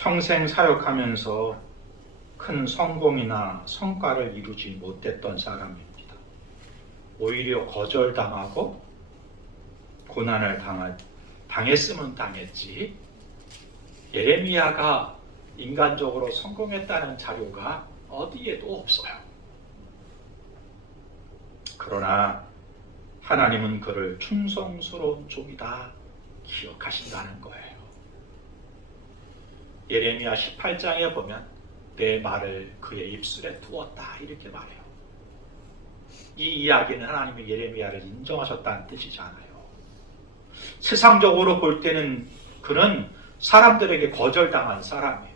평생 사역하면서 큰 성공이나 성과를 이루지 못했던 사람입니다. 오히려 거절당하고 고난을 당했으면 당했지, 예레미야가 인간적으로 성공했다는 자료가 어디에도 없어요. 그러나 하나님은 그를 충성스러운 종이다 기억하신다는 거예요. 예레미야 18장에 보면 내 말을 그의 입술에 두었다 이렇게 말해요. 이 이야기는 하나님이 예레미야를 인정하셨다는 뜻이잖아요. 세상적으로 볼 때는 그는 사람들에게 거절당한 사람이에요.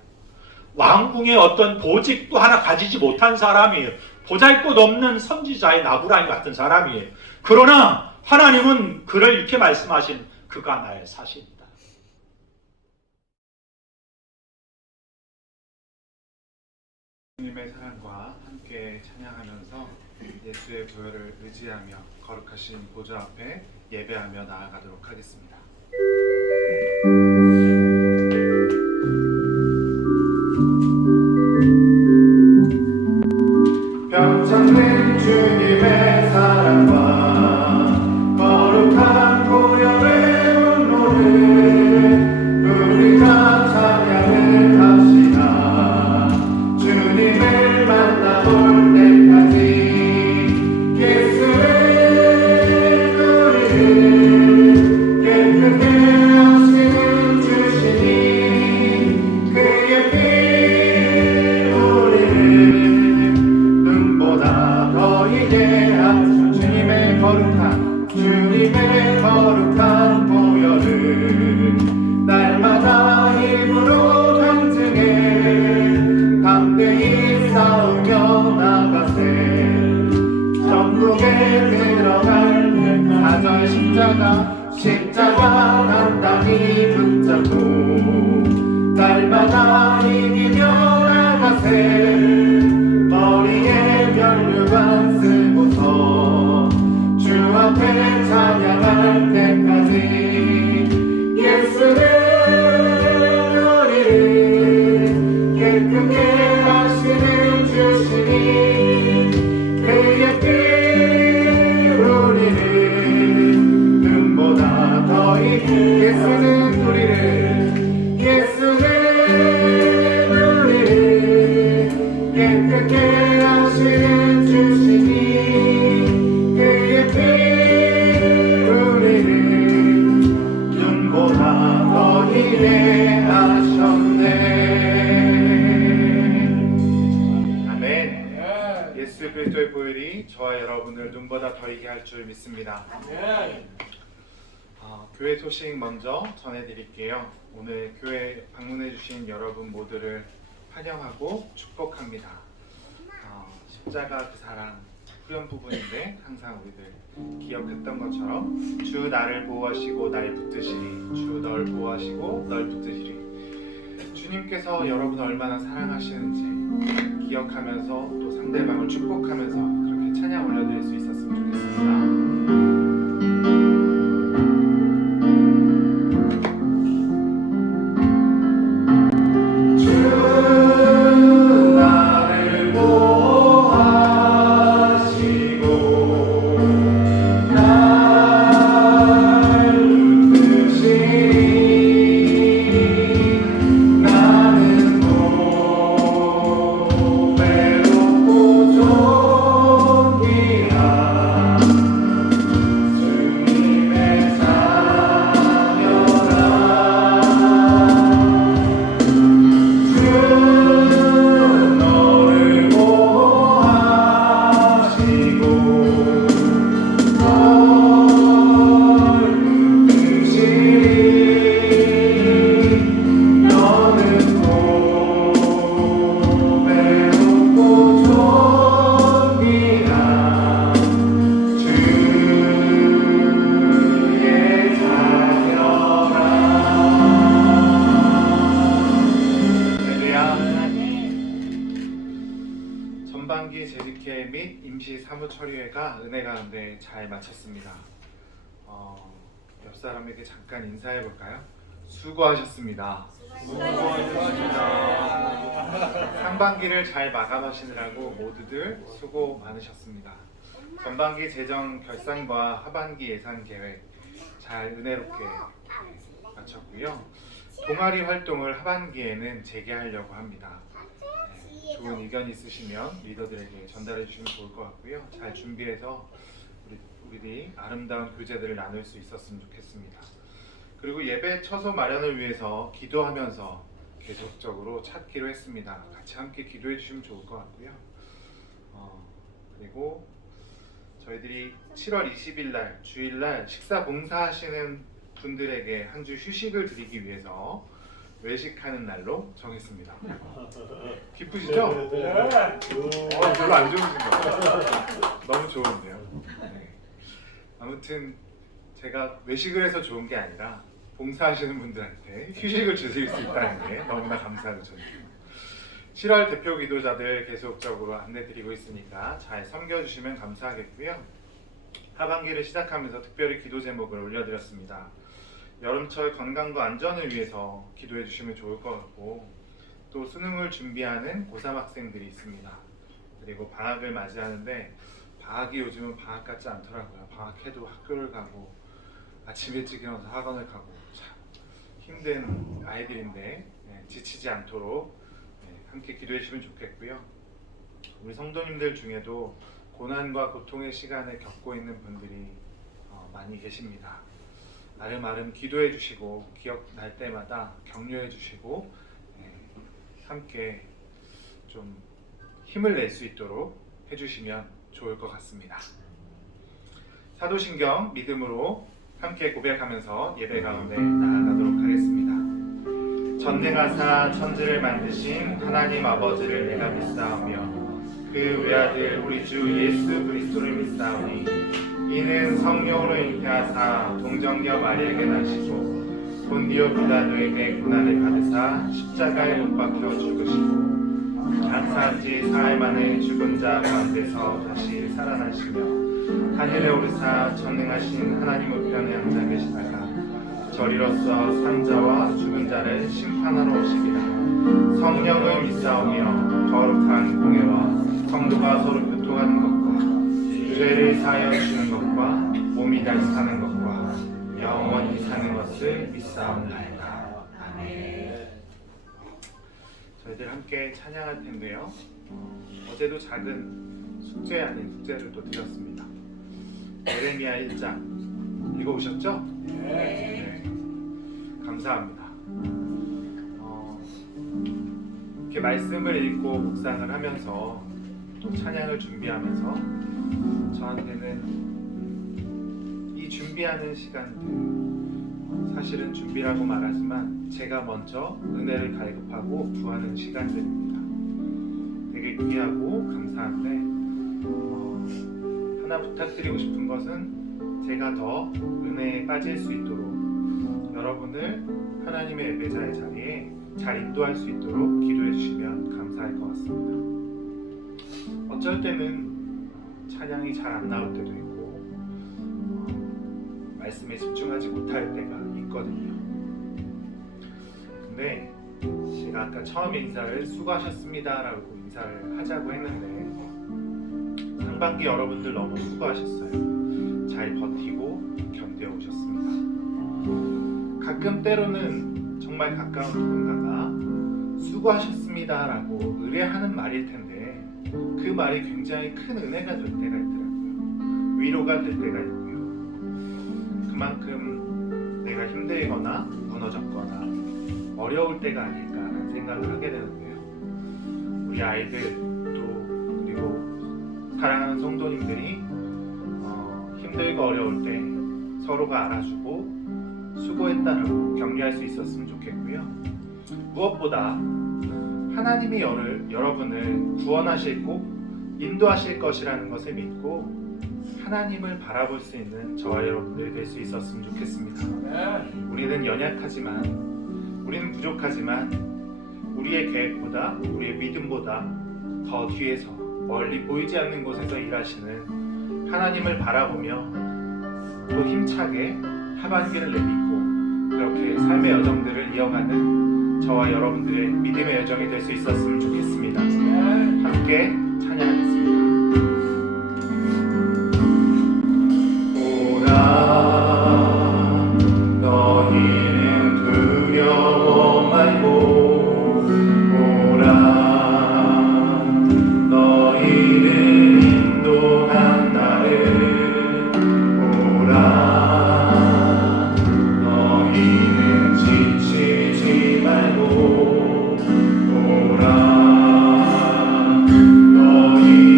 왕궁의 어떤 보직도 하나 가지지 못한 사람이에요. 보잘것없는 선지자의 나부라인 같은 사람이에요. 그러나 하나님은 그를 이렇게 말씀하신, 그가 나의 사신이다. 주님의 사랑과 함께 찬양하면서 예수의 보혈을 의지하며 거룩하신 보좌 앞에 예배하며 나아가도록 하겠습니다. 병창된 주님의 사랑과 거룩한 보혈의 분노를 우리가 찬양을 합시다. 주님을 만나볼 때까지 예수의 우리를 깨끗게 하시는 주시니 그의 피 우리를 눈보다 더 이게 하신 주님의 거룩한 보혈을 날마다 힘으로 간증해 담대히 싸우며 나가세. 천국에 들어갈 사절 십자가 단단히 붙잡고 날마다 이기며 나가세. 머리에 면류관 쓰고서 주 앞에 찬양할 때까지 예수는 우리를 깨끗게 하시는 주시니 그의 피 우리를 눈보다 더 예수는 우리를 깨끗게 하시는 주시니 그의 피 우리를 눈보다 더 희게 하셨네. 아멘. 예수 그리스도의 보혈이 저와 여러분을 눈보다 더 희게 할 줄 믿습니다. 교회 소식 먼저 전해드릴게요. 오늘 교회 방문해 주신 여러분 모두를 환영하고 축복합니다. 십자가 그 사랑 후렴 부분인데 항상 우리들 기억했던 것처럼 주 나를 보호하시고 날 붙드시리, 주 널 보호하시고 널 붙드시리. 주님께서 여러분을 얼마나 사랑하시는지 기억하면서 또 상대방을 축복하면서 그렇게 찬양 올려드릴 수 있었으면 좋겠습니다. 전반기 재직회 및 임시 사무처리회가 은혜 가운데 잘 마쳤습니다. 옆 사람에게 잠깐 인사해 볼까요? 수고하셨습니다. 수고하셨습니다. 상반기를 잘 마감하시느라고 모두들 수고 많으셨습니다. 전반기 재정 결산과 하반기 예산 계획 잘 은혜롭게 마쳤고요. 동아리 활동을 하반기에는 재개하려고 합니다. 좋은 의견 있으시면 리더들에게 전달해 주시면 좋을 것 같고요. 잘 준비해서 우리들이 아름다운 교제들을 나눌 수 있었으면 좋겠습니다. 그리고 예배 처소 마련을 위해서 기도하면서 계속적으로 찾기로 했습니다. 같이 함께 기도해 주시면 좋을 것 같고요. 그리고 저희들이 7월 20일 날 주일날 식사 봉사하시는 분들에게 한 주 휴식을 드리기 위해서 외식하는 날로 정했습니다. 기쁘시죠? 별로 안 좋으신 것 같아요. 너무 좋은데요. 네. 아무튼 제가 외식을 해서 좋은 게 아니라 봉사하시는 분들한테 휴식을 주실 수 있다는 게 너무나 감사하고 좋네요. 7월 대표 기도자들 계속적으로 안내드리고 있으니까 잘 섬겨주시면 감사하겠고요. 하반기를 시작하면서 특별히 기도 제목을 올려드렸습니다. 여름철 건강과 안전을 위해서 기도해 주시면 좋을 것 같고, 또 수능을 준비하는 고3 학생들이 있습니다. 그리고 방학을 맞이하는데 방학이 요즘은 방학 같지 않더라고요. 방학해도 학교를 가고 아침 일찍 일어나서 학원을 가고 참 힘든 아이들인데 지치지 않도록 함께 기도해 주시면 좋겠고요. 우리 성도님들 중에도 고난과 고통의 시간을 겪고 있는 분들이 많이 계십니다. 아름아름 기도해 주시고 기억날 때마다 격려해 주시고 함께 좀 힘을 낼 수 있도록 해주시면 좋을 것 같습니다. 사도신경 믿음으로 함께 고백하면서 예배 가운데 나아가도록 하겠습니다. 전능하사 천지를 만드신 하나님 아버지를 내가 믿사오며 그 외아들 우리 주 예수 그리스도를 믿사오니 이는 성령으로 잉태하사 동정녀 마리에게 나시고 본디오 빌라도에게 고난을 받으사 십자가에 못 박혀 죽으시고 장사한 지 사흘 만에 죽은 자 가운데서 다시 살아나시며 하늘에 오르사 전능하신 하나님 우편에 앉아 계시다가 저리로서 산자와 죽은 자를 심판하러 오시리라. 성령을 믿사오며 거룩한 공예와 성도가 서로 교통하는 것과 죄를 사하여 주시는 것과 몸이 다시 사는 것과 영원히 사는 것을 믿사옵나이다. 아멘. 저희들 함께 찬양할 텐데요. 어제도 작은 숙제 아닌 숙제를 또 드렸습니다. 예레미야 1장 읽어오셨죠? 네. 감사합니다. 이렇게 말씀을 읽고 묵상을 하면서 또 찬양을 준비하면서 저한테는 이 준비하는 시간들, 사실은 준비라고 말하지만 제가 먼저 은혜를 갈급하고 구하는 시간들입니다. 되게 귀하고 감사한데 하나 부탁드리고 싶은 것은 제가 더 은혜에 빠질 수 있도록 여러분을 하나님의 예배자의 자리에 잘 인도할 수 있도록 기도해 주시면 감사할 것 같습니다. 어쩔 때는 찬양이 잘 안 나올 때도 있고 말씀에 집중하지 못할 때가 있거든요. 근데 제가 아까 처음 인사를 수고하셨습니다 라고 인사를 하자고 했는데 상반기 여러분들 너무 수고하셨어요. 잘 버티고 견뎌 오셨습니다. 가끔 때로는 정말 가까운 누군가가 수고하셨습니다 라고 의뢰하는 말일 텐데 그 말이 굉장히 큰 은혜가 될 때가 있더라고요. 위로가 될 때가 있고요. 그만큼 내가 힘들거나 무너졌거나 어려울 때가 아닐까라는 생각을 하게 되는데요. 우리 아이들 또 그리고 사랑하는 성도님들이 힘들고 어려울 때 서로가 알아주고 수고했다라고 격려할 수 있었으면 좋겠고요. 무엇보다 하나님이 여러분을 구원하시고 인도하실 것이라는 것을 믿고 하나님을 바라볼 수 있는 저와 여러분들 될 수 있었으면 좋겠습니다. 우리는 연약하지만 우리는 부족하지만 우리의 계획보다 우리의 믿음보다 더 뒤에서 멀리 보이지 않는 곳에서 일하시는 하나님을 바라보며 또 힘차게 하반기를 내딛고 그렇게 삶의 여정들을 이어가는 저와 여러분들의 믿음의 여정이 될 수 있었으면 좋겠습니다. 함께 찬양하겠습니다. 오라 너희는 두려워 말고 오라 너희는 인도한 나를 오라 너희는 지치지 말고 오라 너희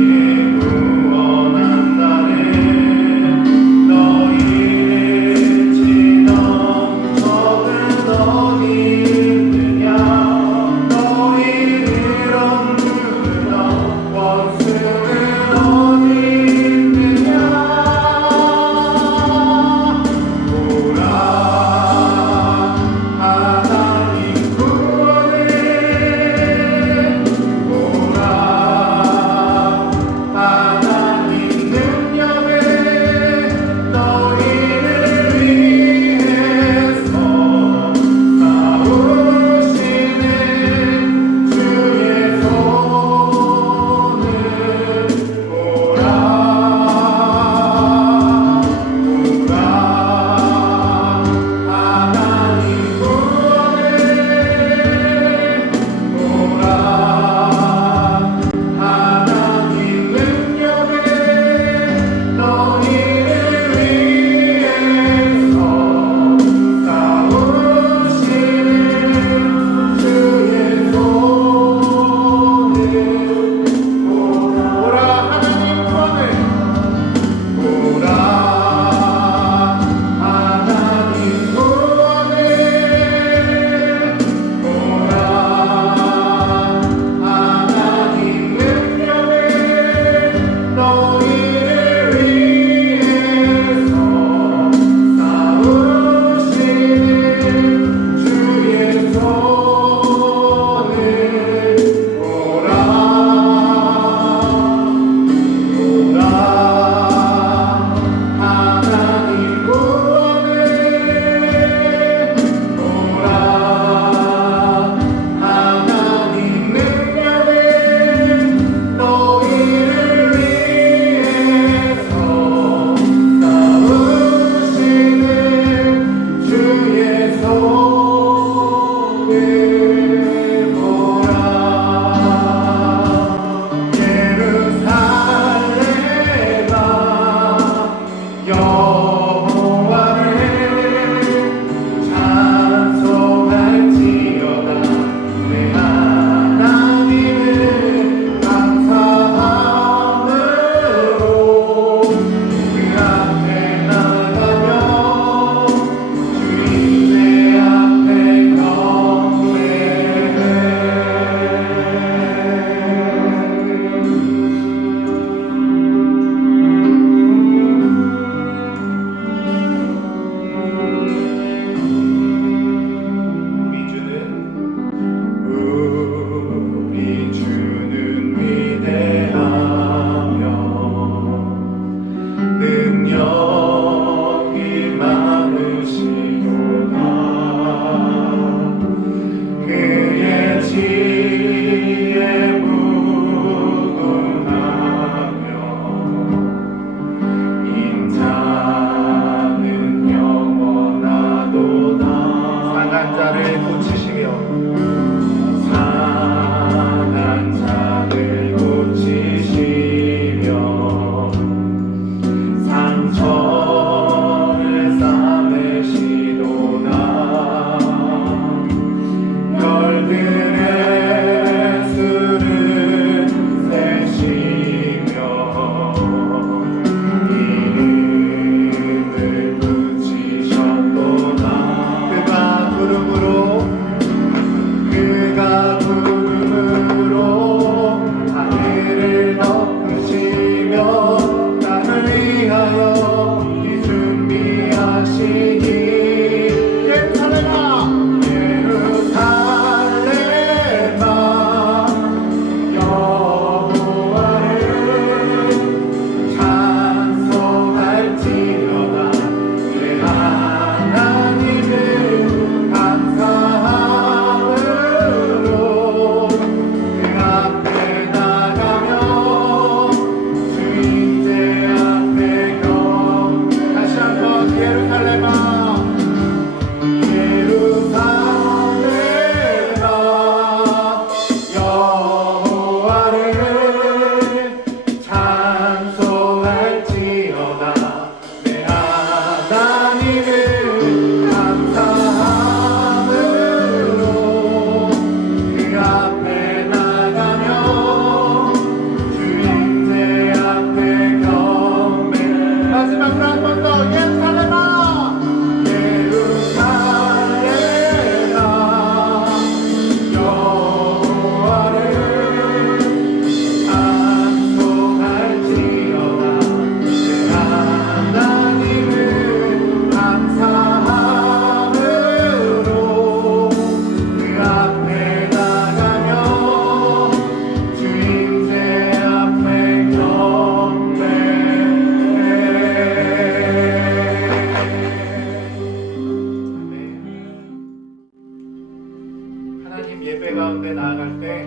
가운데 나아갈 때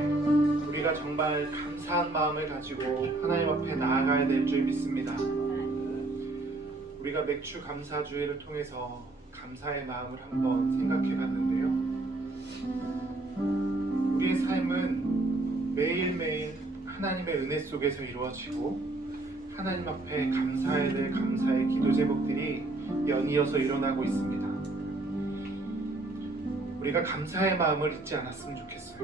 우리가 정말 감사한 마음을 가지고 하나님 앞에 나아가야 될 줄 믿습니다. 우리가 맥주 감사주의를 통해서 감사의 마음을 한번 생각해 봤는데요. 우리의 삶은 매일매일 하나님의 은혜 속에서 이루어지고 하나님 앞에 감사해야 될 감사의 기도 제목들이 연이어서 일어나고 있습니다. 우리가 감사의 마음을 잊지 않았으면 좋겠어요.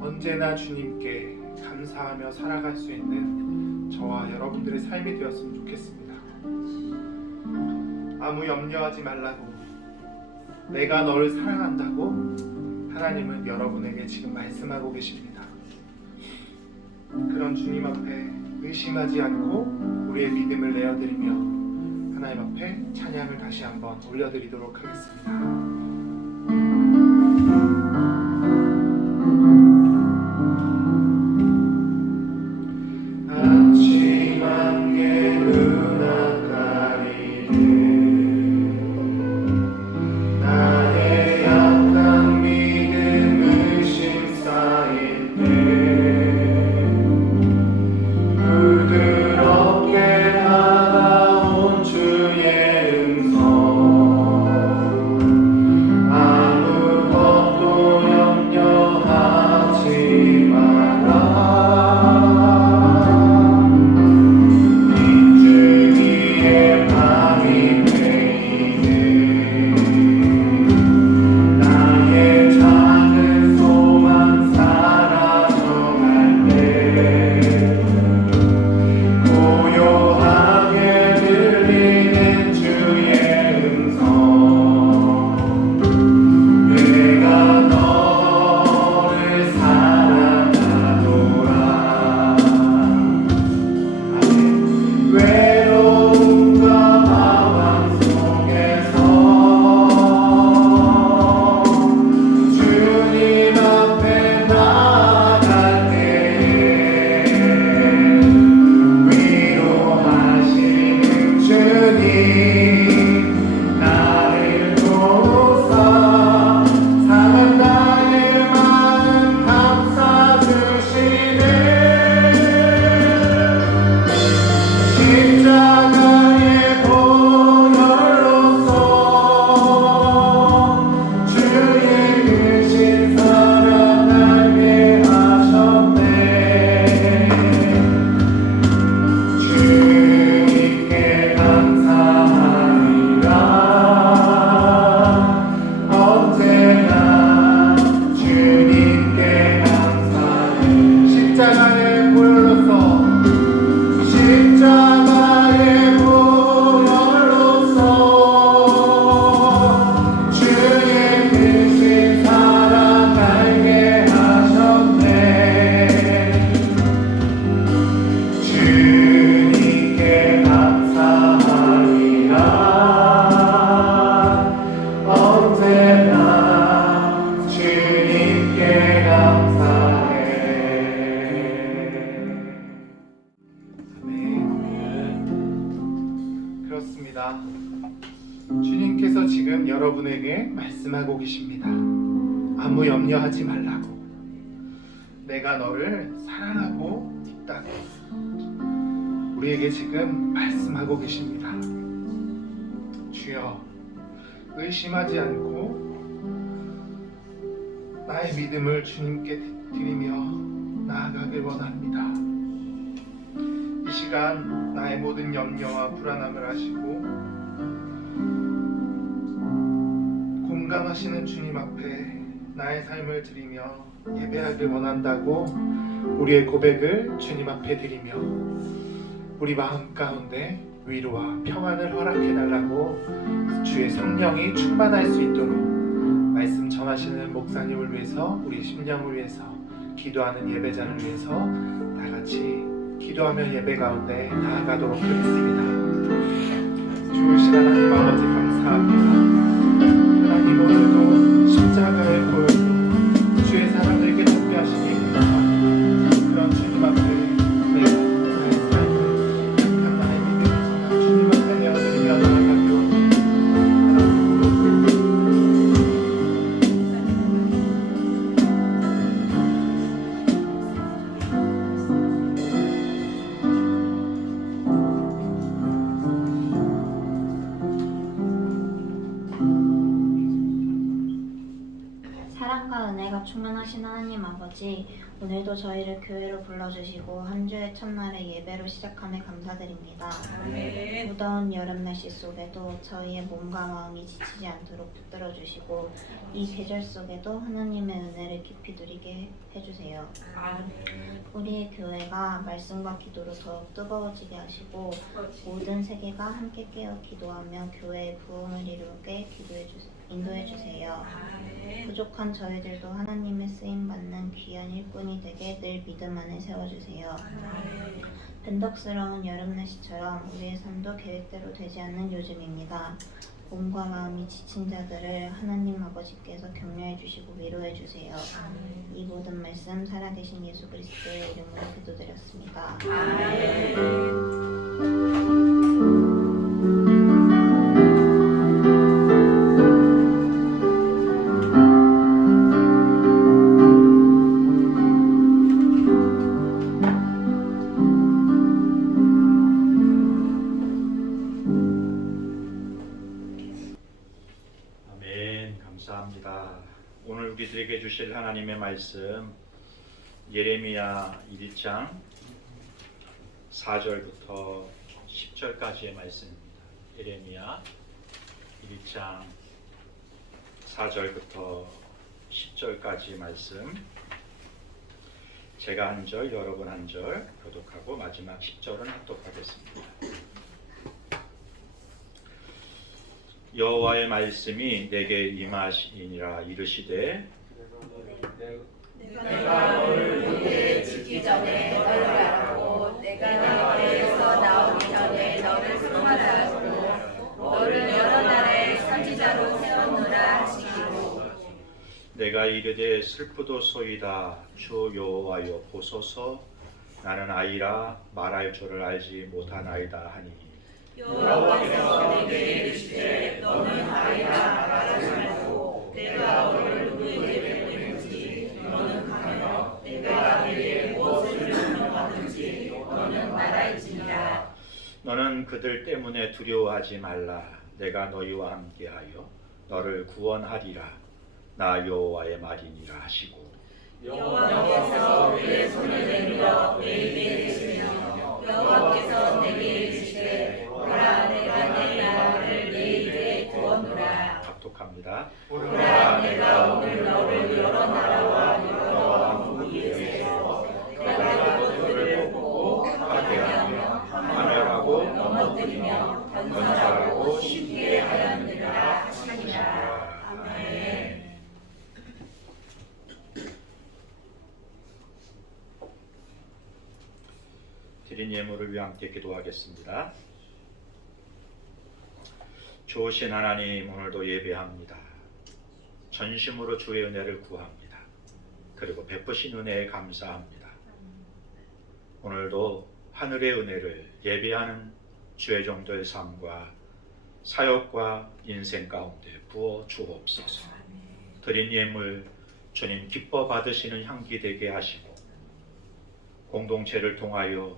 언제나 주님께 감사하며 살아갈 수 있는 저와 여러분들의 삶이 되었으면 좋겠습니다. 아무 염려하지 말라고, 내가 너를 사랑한다고 하나님은 여러분에게 지금 말씀하고 계십니다. 그런 주님 앞에 의심하지 않고 우리의 믿음을 내어드리며 하나님 앞에 찬양을 다시 한번 올려드리도록 하겠습니다. 그렇습니다. 주님께서 지금 여러분에게 말씀하고 계십니다. 아무 염려하지 말라고, 내가 너를 사랑하고 있다고 우리에게 지금 말씀하고 계십니다. 주여, 의심하지 않고 나의 믿음을 주님께 드리며 나아가길 원합니다. 이 시간 나의 모든 염려와 불안함을 아시고 공감하시는 주님 앞에 나의 삶을 드리며 예배하길 원한다고 우리의 고백을 주님 앞에 드리며 우리 마음 가운데 위로와 평안을 허락해 달라고 주의 성령이 충만할 수 있도록 말씀 전하시는 목사님을 위해서, 우리 심령을 위해서, 기도하는 예배자를 위해서 다 같이 기도하며 예배 가운데 나아가도록 하겠습니다. 좋으신 하나님 아버지 감사합니다. 하나님, 오늘도 십자가의 보혈로 주의 사람들에게 돕게 하시니 감사합니다. 그런 주님 앞에 내가 나의 삶을, 약한 나의 믿음을 주님 앞에 내어드리며 나아가기로 하나님 충만하신 하나님 아버지, 오늘도 저희를 교회로 불러주시고 한 주의 첫날에 예배로 시작함에 감사드립니다. 무더운 여름 날씨 속에도 저희의 몸과 마음이 지치지 않도록 붙들어 주시고 이 계절 속에도 하나님의 은혜를 깊이 누리게 해주세요. 우리의 교회가 말씀과 기도로 더욱 뜨거워지게 하시고 모든 세계가 함께 깨어 기도하며 교회의 부흥을 이루게 인도해 주세요. 부족한 저희들도 하나님의 쓰임받는 귀한 일꾼이 되게 늘 믿음 안에 세워주세요. 변덕스러운 여름 날씨처럼 우리의 삶도 계획대로 되지 않는 요즘입니다. 몸과 마음이 지친 자들을 하나님 아버지께서 격려해 주시고 위로해 주세요. 이 모든 말씀 살아계신 예수 그리스도의 이름으로 기도드렸습니다. 아멘. 감사합니다. 오늘 우리들에게 주실 하나님의 말씀 예레미야 1장 4절부터 10절까지의 말씀입니다. 예레미야 1장 4절부터 10절까지 말씀, 제가 한 절, 여러분 한 절 교독하고 마지막 10절은 합독하겠습니다. 여호와의 말씀이 내게 임하시니라. 이르시되 내가 너를 문제에 지기 전에 너를 알고 내가 너에서 나오기 전에 너를 소망하고 너를 여러 나라의 선지자로 세웠노라 하시기로 내가 이르되 슬프도소이다. 주 여호와여 보소서. 나는 아이라 말할 줄을 알지 못하나이다 하니 여호와께서 내게 이르시되 너는 아이라 말하지 말고 내가 너를 누구에게 보냈는지 너는 가며 내가 내게 무엇을 명령하든지 너는 말할지니라. 너는 그들 때문에 두려워하지 말라. 내가 너희와 함께하여 너를 구원하리라. 나 여호와의 말이니라 하시고 여호와께서 내 손을 내밀어 내 입에 대시며 여호와께서 내게 이르시되 보라 내가 내 나라를 내 입에 두었노라. 합독합니다. 보라 내가 오늘 너를 여러 나라와 여러 왕국 위에 세워 내가 그것들을 보고 파괴하며 하멸하고 넘어뜨리며 건설하고 쉽게 하였느니라 하시니라. 아멘. 드린 예물을 위해 함께 기도하겠습니다. 좋으신 하나님, 오늘도 예배합니다. 전심으로 주의 은혜를 구합니다. 그리고 베푸신 은혜에 감사합니다. 오늘도 하늘의 은혜를 예배하는 주의 종들 삶과 사역과 인생 가운데 부어 주옵소서. 드린 예물 주님 기뻐 받으시는 향기 되게 하시고 공동체를 통하여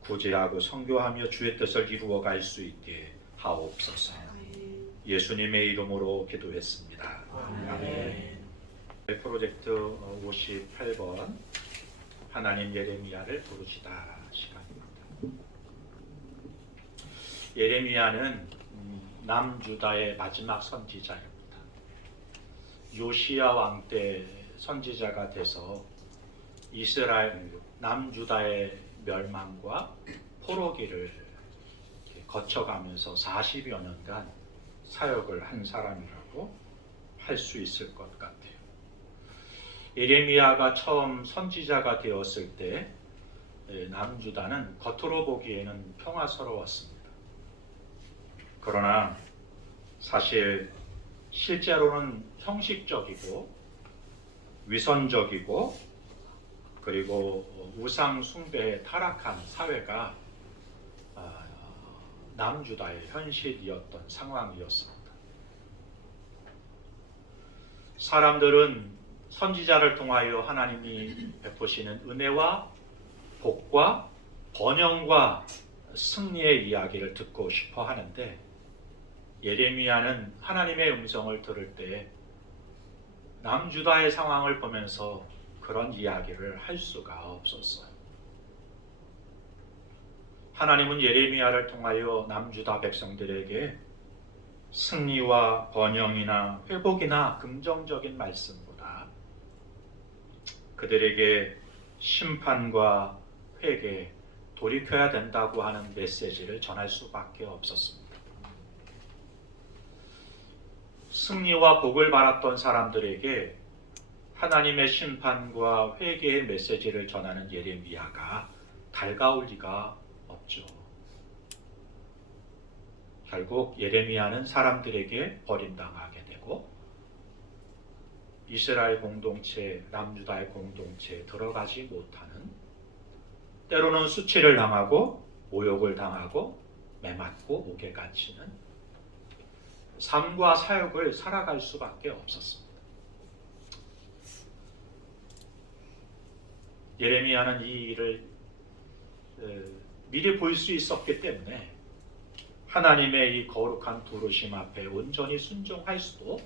구제하고 선교하며 주의 뜻을 이루어 갈 수 있게 하옵소서. 예수님의 이름으로 기도했습니다. 아멘. 프로젝트 58번 하나님 예레미야를 부르시다 시간입니다. 예레미야는 남유다의 마지막 선지자입니다. 요시야 왕 때 선지자가 돼서 이스라엘 남유다의 멸망과 포로기를 거쳐가면서 40여 년간 사역을 한 사람이라고 할 수 있을 것 같아요. 예레미야가 처음 선지자가 되었을 때 남유다는 겉으로 보기에는 평화스러웠습니다. 그러나 사실 실제로는 형식적이고 위선적이고 그리고 우상 숭배에 타락한 사회가 남유다의 현실이었던 상황이었습니다. 사람들은 선지자를 통하여 하나님이 베푸시는 은혜와 복과 번영과 승리의 이야기를 듣고 싶어 하는데 예레미야는 하나님의 음성을 들을 때 남주다의 상황을 보면서 그런 이야기를 할 수가 없었어요. 하나님은 예레미야를 통하여 남주다 백성들에게 승리와 번영이나 회복이나 긍정적인 말씀보다 그들에게 심판과 회개, 돌이켜야 된다고 하는 메시지를 전할 수밖에 없었습니다. 승리와 복을 받았던 사람들에게 하나님의 심판과 회개의 메시지를 전하는 예레미야가 달가울 리가 없죠. 결국 예레미야는 사람들에게 버림당하게 되고 이스라엘 공동체, 남유다의 공동체에 들어가지 못하는, 때로는 수치를 당하고 모욕을 당하고 매맞고 옥에 갇히는 삶과 사역을 살아갈 수밖에 없었습니다. 예레미야는 이 일을 미리 볼 수 있었기 때문에 하나님의 이 거룩한 부르심 앞에 온전히 순종할 수도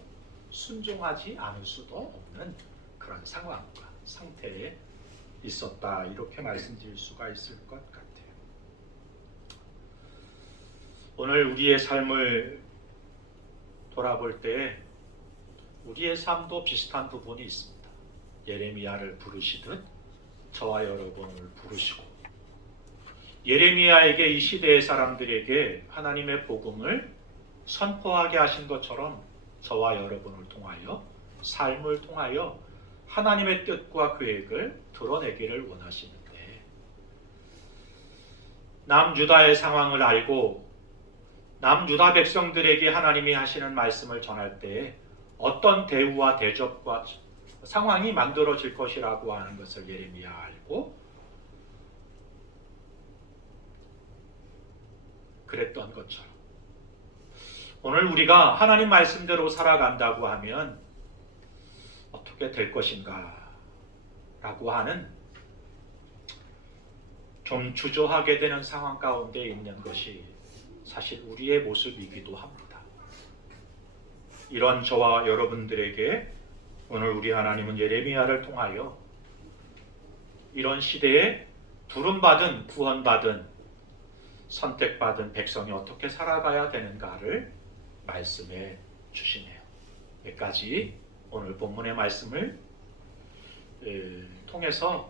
순종하지 않을 수도 없는 그런 상황과 상태에 있었다, 이렇게 말씀드릴 수가 있을 것 같아요. 오늘 우리의 삶을 돌아볼 때 우리의 삶도 비슷한 부분이 있습니다. 예레미야를 부르시듯 저와 여러분을 부르시고, 예레미야에게 이 시대의 사람들에게 하나님의 복음을 선포하게 하신 것처럼 저와 여러분을 통하여, 삶을 통하여 하나님의 뜻과 계획을 드러내기를 원하시는데, 남유다의 상황을 알고 남유다 백성들에게 하나님이 하시는 말씀을 전할 때 어떤 대우와 대접과 상황이 만들어질 것이라고 하는 것을 예레미야 알고 그랬던 것처럼 오늘 우리가 하나님 말씀대로 살아간다고 하면 어떻게 될 것인가 라고 하는 좀 주저하게 되는 상황 가운데 있는 것이 사실 우리의 모습이기도 합니다. 이런 저와 여러분들에게 오늘 우리 하나님은 예레미야를 통하여 이런 시대에 부름받은, 구원받은, 선택받은 백성이 어떻게 살아가야 되는가를 말씀해 주시네요. 여기까지 오늘 본문의 말씀을 통해서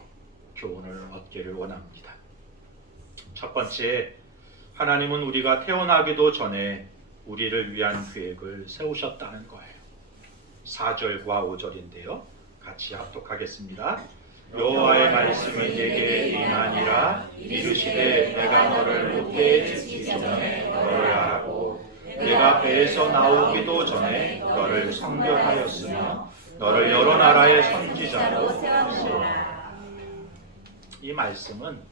교훈을 얻기를 원합니다. 첫 번째, 하나님은 우리가 태어나기도 전에 우리를 위한 계획을 세우셨다는 거예요. 4절과 5절인데요. 같이 합독하겠습니다. 여호와의 말씀은 내게 임하니라. 이르시되 내가 너를 모태에 짓기 전에 너를 알았고 내가 배에서 나오기도 전에 너를 성별하였으며 너를 여러 나라의 선지자로 세웠노라. 이 말씀은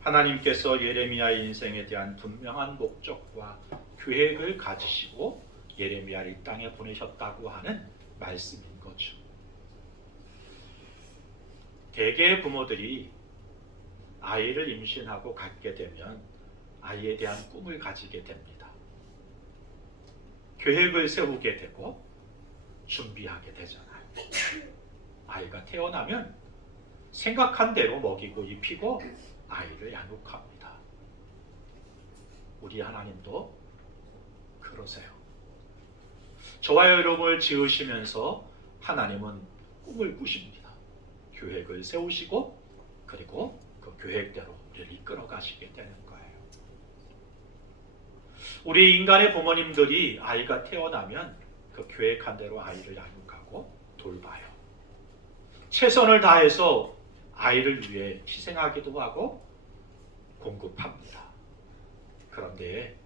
하나님께서 예레미야의 인생에 대한 분명한 목적과 계획을 가지시고 예레미야를 이 땅에 보내셨다고 하는 말씀인 거죠. 대개의 부모들이 아이를 임신하고 갖게 되면 아이에 대한 꿈을 가지게 됩니다. 계획을 세우게 되고 준비하게 되잖아요. 아이가 태어나면 생각한 대로 먹이고 입히고 아이를 양육합니다. 우리 하나님도 그러세요. 저와 여러분을 지으시면서 하나님은 꿈을 꾸십니다. 계획을 세우시고 그리고 그 계획대로 우리를 이끌어 가시게 되는 거예요. 우리 인간의 부모님들이 아이가 태어나면 그 계획한 대로 아이를 양육하고 돌봐요. 최선을 다해서 아이를 위해 희생하기도 하고 공급합니다. 그런데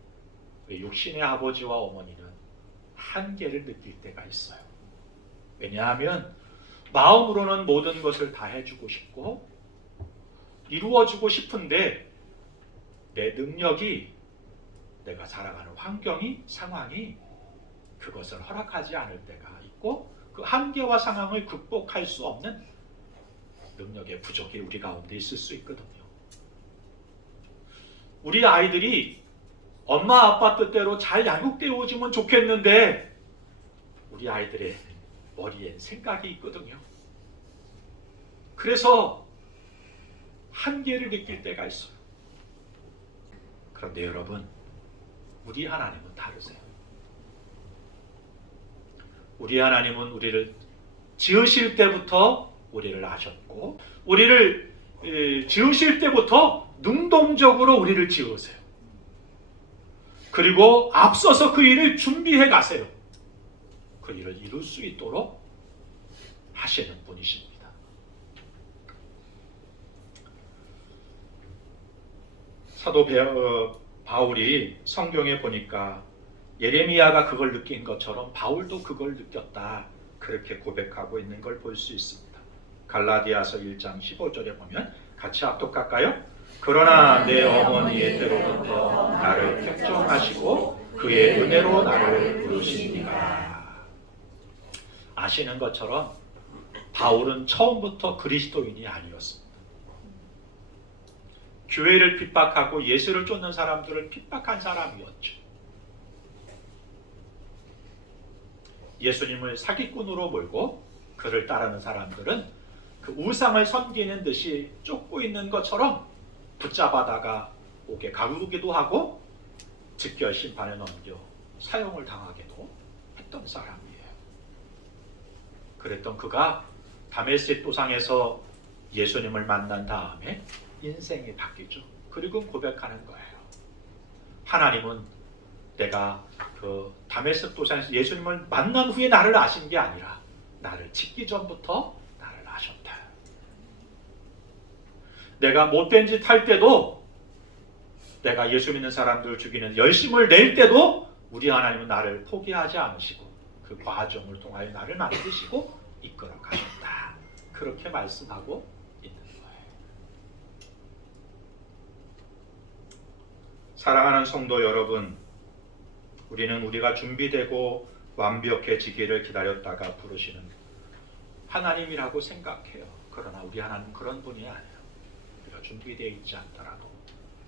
육신의 아버지와 어머니는 한계를 느낄 때가 있어요. 왜냐하면 마음으로는 모든 것을 다 해주고 싶고 이루어주고 싶은데 내 능력이, 내가 살아가는 환경이, 상황이 그것을 허락하지 않을 때가 있고 그 한계와 상황을 극복할 수 없는 능력의 부족이 우리 가운데 있을 수 있거든요. 우리 아이들이 엄마 아빠 뜻대로 잘 양육되어지면 좋겠는데 우리 아이들의 머리엔 생각이 있거든요. 그래서 한계를 느낄 때가 있어요. 그런데 여러분, 우리 하나님은 다르세요. 우리 하나님은 우리를 지으실 때부터 우리를 아셨고, 우리를 지으실 때부터 능동적으로 우리를 지으세요. 그리고 앞서서 그 일을 준비해 가세요. 그 일을 이룰 수 있도록 하시는 분이십니다. 사도 바울이 성경에 보니까 예레미야가 그걸 느낀 것처럼 바울도 그걸 느꼈다, 그렇게 고백하고 있는 걸 볼 수 있습니다. 갈라디아서 1장 15절에 보면 같이 합독할까요? 그러나 내 어머니의 때로부터 나를 택정하시고 그의 은혜로 나를 부르시니라. 아시는 것처럼 바울은 처음부터 그리스도인이 아니었습니다. 교회를 핍박하고 예수를 쫓는 사람들을 핍박한 사람이었죠. 예수님을 사기꾼으로 몰고 그를 따르는 사람들은 그 우상을 섬기는 듯이 쫓고 있는 것처럼 붙잡아다가 옥에 가두기도 하고 즉결 심판에 넘겨 사형을 당하기도 했던 사람이에요. 그랬던 그가 다메섹 도상에서 예수님을 만난 다음에 인생이 바뀌죠. 그리고 고백하는 거예요. 하나님은 내가 그 다메섹 도상에서 예수님을 만난 후에 나를 아신 게 아니라 나를 짓기 전부터 나를 아셨다. 내가 못된 짓 할 때도, 내가 예수 믿는 사람들을 죽이는 열심을 낼 때도 우리 하나님은 나를 포기하지 않으시고 그 과정을 통하여 나를 만드시고 이끌어 가셨다. 그렇게 말씀하고 있는 거예요. 사랑하는 성도 여러분, 우리는 우리가 준비되고 완벽해지기를 기다렸다가 부르시는 하나님이라고 생각해요. 그러나 우리 하나님은 그런 분이 아니에요. 우리가 준비되어 있지 않더라도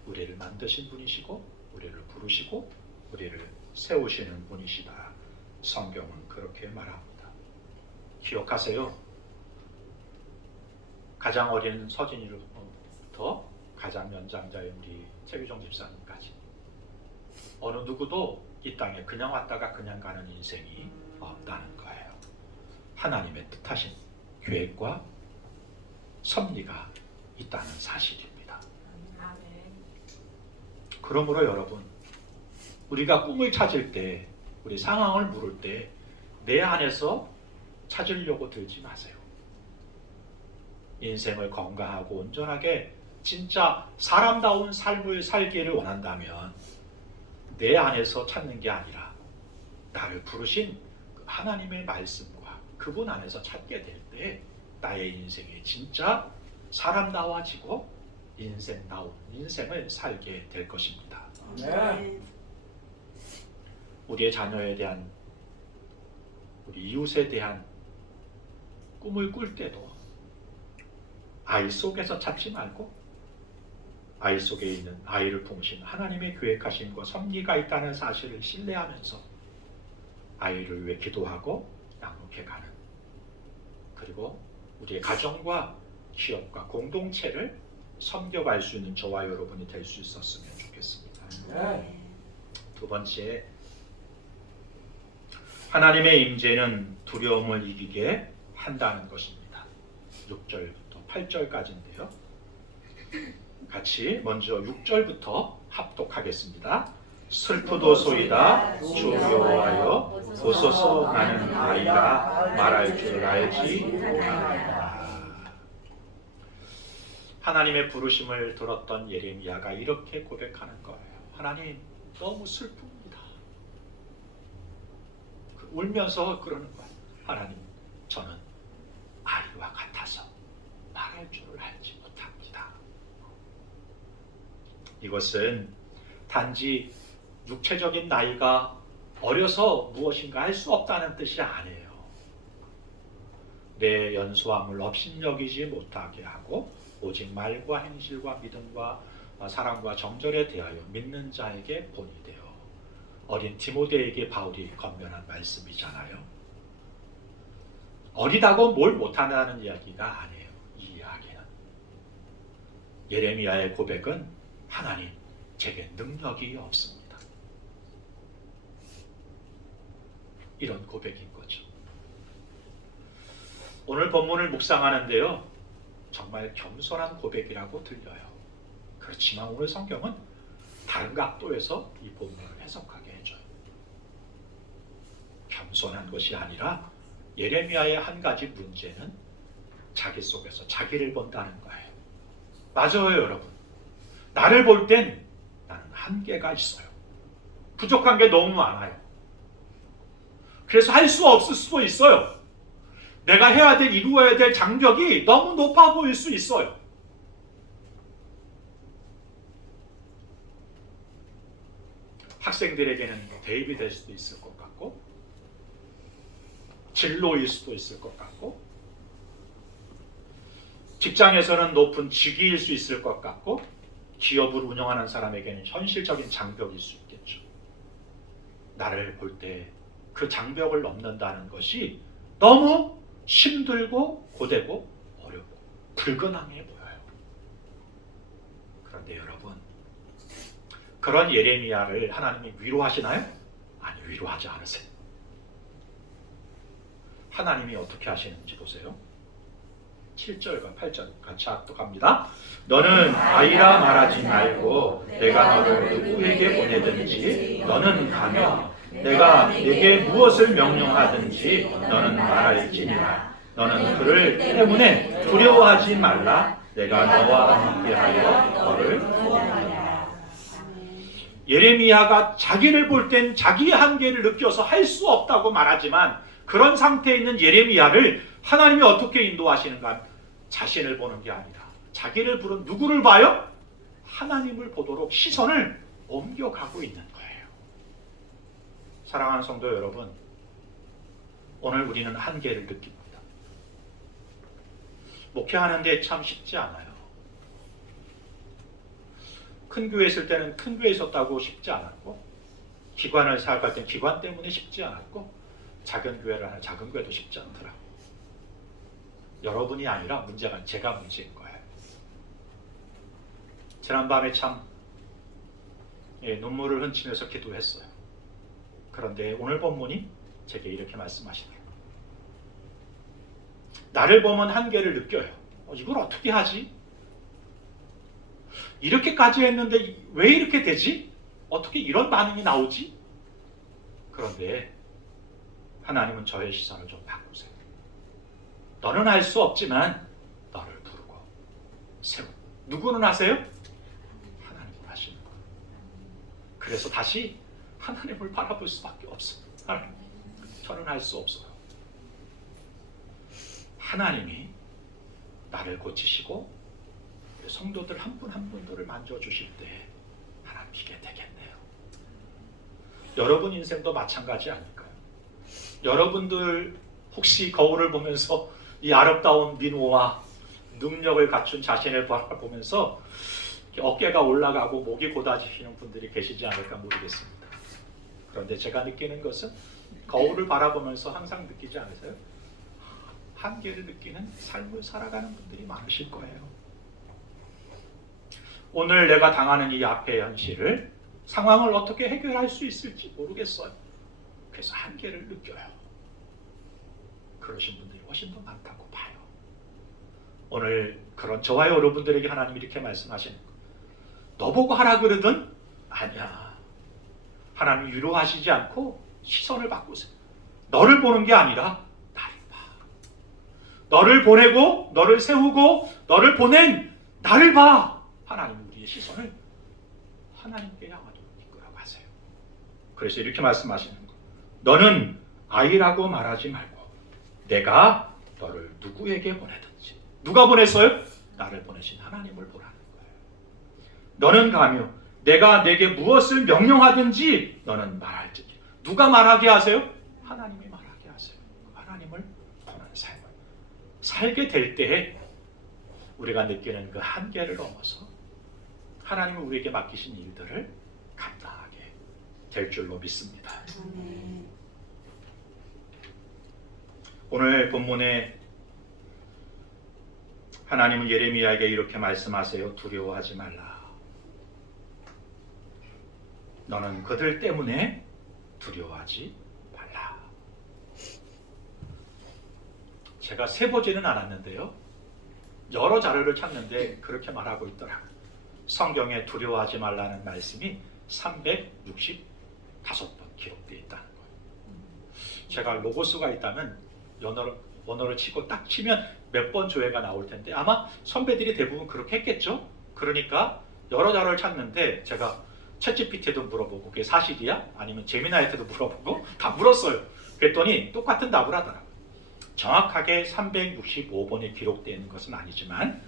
우리를 만드신 분이시고 우리를 부르시고 우리를 세우시는 분이시다. 성경은 그렇게 말합니다. 기억하세요. 가장 어린 서진이로부터 가장 연장자인 우리 최규정 집사님까지 어느 누구도 이 땅에 그냥 왔다가 그냥 가는 인생이 없다는 거예요. 하나님의 뜻하신 계획과 섭리가 있다는 사실입니다. 그러므로 여러분, 우리가 꿈을 찾을 때, 우리 상황을 물을 때 내 안에서 찾으려고 들지 마세요. 인생을 건강하고 온전하게 진짜 사람다운 삶을 살기를 원한다면 내 안에서 찾는 게 아니라 나를 부르신 하나님의 말씀과 그분 안에서 찾게 될 때 나의 인생이 진짜 사람다워지고 인생다운 인생을 살게 될 것입니다. 우리의 자녀에 대한, 우리 이웃에 대한 꿈을 꿀 때도 아이 속에서 찾지 말고 아이 속에 있는 아이를 품으신 하나님의 계획하심과 섭리가 있다는 사실을 신뢰하면서 아이를 위해 기도하고 양육해가는, 그리고 우리의 가정과 기업과 공동체를 섬겨갈 수 있는 저와 여러분이 될 수 있었으면 좋겠습니다. 두 번째, 하나님의 임재는 두려움을 이기게 한다는 것입니다. 6절부터 8절까지인데요. 같이 먼저 6절부터 합독하겠습니다. 슬프도소이다 주 여호와여 보소서 나는 아이라 말할 줄 알지 못하나이다. 하나님의 부르심을 들었던 예레미야가 이렇게 고백하는 거예요. 하나님, 너무 슬픕니다. 울면서 그러는 거예요. 하나님, 저는 아이와 같아서 말할 줄을 알지 못합니다. 이것은 단지 육체적인 나이가 어려서 무엇인가 할 수 없다는 뜻이 아니에요. 내 연소함을 업신여기지 못하게 하고 오직 말과 행실과 믿음과 사랑과 정절에 대하여 믿는 자에게 본이 되어 어린 디모데에게 바울이 건면한 말씀이잖아요. 어리다고 뭘 못한다는 이야기가 아니에요. 이 이야기는 예레미야의 고백은 하나님, 제게 능력이 없습니다. 이런 고백인 거죠. 오늘 본문을 묵상하는데요, 정말 겸손한 고백이라고 들려요. 그렇지만 오늘 성경은 다른 각도에서 이 본문을 해석하게 해줘요. 겸손한 것이 아니라 예레미야의 한 가지 문제는 자기 속에서 자기를 본다는 거예요. 맞아요, 여러분. 나를 볼 땐 나는 한계가 있어요. 부족한 게 너무 많아요. 그래서 할 수 없을 수도 있어요. 내가 해야 될, 이루어야 될 장벽이 너무 높아 보일 수 있어요. 학생들에게는 대입이 될 수도 있을 것 같고, 진로일 수도 있을 것 같고, 직장에서는 높은 직위일 수 있을 것 같고, 기업을 운영하는 사람에게는 현실적인 장벽일 수 있겠죠. 나를 볼 때 그 장벽을 넘는다는 것이 너무 힘들고 고되고 어렵고 불가능해 보여요. 그런데 여러분, 그런 예레미야를 하나님이 위로하시나요? 아니, 위로하지 않으세요. 하나님이 어떻게 하시는지 보세요. 7절과 8절 같이 합독합니다. 너는 아이라 말하지 말고 내가 너를 누구에게 보내든지 너는 가며 내가 내게 무엇을 명령하든지 너는 말할지니라. 너는 그를 때문에 두려워하지 말라. 내가 너와 함께하여 너를 구원하리라. 예레미야가 자기를 볼 땐 자기의 한계를 느껴서 할 수 없다고 말하지만, 그런 상태에 있는 예레미야를 하나님이 어떻게 인도하시는가? 자신을 보는 게 아니라 자기를 부른 누구를 봐요? 하나님을 보도록 시선을 옮겨가고 있는 거예요. 사랑하는 성도 여러분, 오늘 우리는 한계를 느낍니다. 목회하는데 참 쉽지 않아요. 큰 교회에 있을 때는 큰 교회에 있었다고 쉽지 않았고, 기관을 사역할 때는 기관 때문에 쉽지 않았고, 작은 교회를 하는 작은 교회도 쉽지 않더라고요. 여러분이 아니라 문제가 제가 문제인 거예요. 지난밤에 참 눈물을 훔치면서 기도했어요. 그런데 오늘 본문이 제게 이렇게 말씀하시더라고요. 나를 보면 한계를 느껴요. 이걸 어떻게 하지? 이렇게까지 했는데 왜 이렇게 되지? 어떻게 이런 반응이 나오지? 그런데 하나님은 저의 시선을 좀 바꾸세요. 너는 할 수 없지만 너를 부르고 세우고. 누구는 하세요? 하나님은 하시는 거예요. 그래서 다시 하나님을 바라볼 수밖에 없어요. 하나님, 저는 할 수 없어요. 하나님이 나를 고치시고 성도들 한 분 한 분들을 만져주실 때 하나님 이게 되겠네요. 여러분 인생도 마찬가지 아닐까요? 여러분들 혹시 거울을 보면서 이 아름다운 민호와 능력을 갖춘 자신을 바라보면서 어깨가 올라가고 목이 곧아지시는 분들이 계시지 않을까 모르겠습니다. 그런데 제가 느끼는 것은 거울을 바라보면서 항상 느끼지 않으세요? 한계를 느끼는 삶을 살아가는 분들이 많으실 거예요. 오늘 내가 당하는 이 앞의 현실을, 상황을 어떻게 해결할 수 있을지 모르겠어요. 그래서 한계를 느껴요. 그러신 분들이 훨씬 더 많다고 봐요. 오늘 그런 저와 여러분들에게 하나님이 이렇게 말씀하시는 거예요. 너 보고 하라 그러든 아니야. 하나님이 위로하시지 않고 시선을 바꾸세요. 너를 보는 게 아니라 나를 봐. 너를 보내고 너를 세우고 너를 보낸 나를 봐. 하나님은 우리의 시선을 하나님께 향하도록 이끌어가세요. 그래서 이렇게 말씀하시는 거예요. 너는 아이라고 말하지 말고 내가 너를 누구에게 보내든지. 누가 보냈어요? 나를 보내신 하나님을 보라는 거예요. 너는 가며 내가 내게 무엇을 명령하든지 너는 말할지. 누가 말하게 하세요? 하나님이 말하게 하세요. 하나님을 보는 삶을 살게 될 때에 우리가 느끼는 그 한계를 넘어서 하나님이 우리에게 맡기신 일들을 감당하게 될 줄로 믿습니다. 오늘 본문에 하나님은 예레미야에게 이렇게 말씀하세요. 두려워하지 말라. 너는 그들 때문에 두려워하지 말라. 제가 세보지는 않았는데요. 여러 자료를 찾는데 그렇게 말하고 있더라고요. 성경에 두려워하지 말라는 말씀이 365번 기록되어 있다는 거예요. 제가 로고스가 있다면 원어를 치고 딱 치면 몇 번 조회가 나올 텐데 아마 선배들이 대부분 그렇게 했겠죠. 그러니까 여러 자료를 찾는데 제가 챗GPT에도 물어보고 그게 사실이야? 아니면 제미나이한테도 물어보고 다 물었어요. 그랬더니 똑같은 답을 하더라고요. 정확하게 365번이 기록되어 있는 것은 아니지만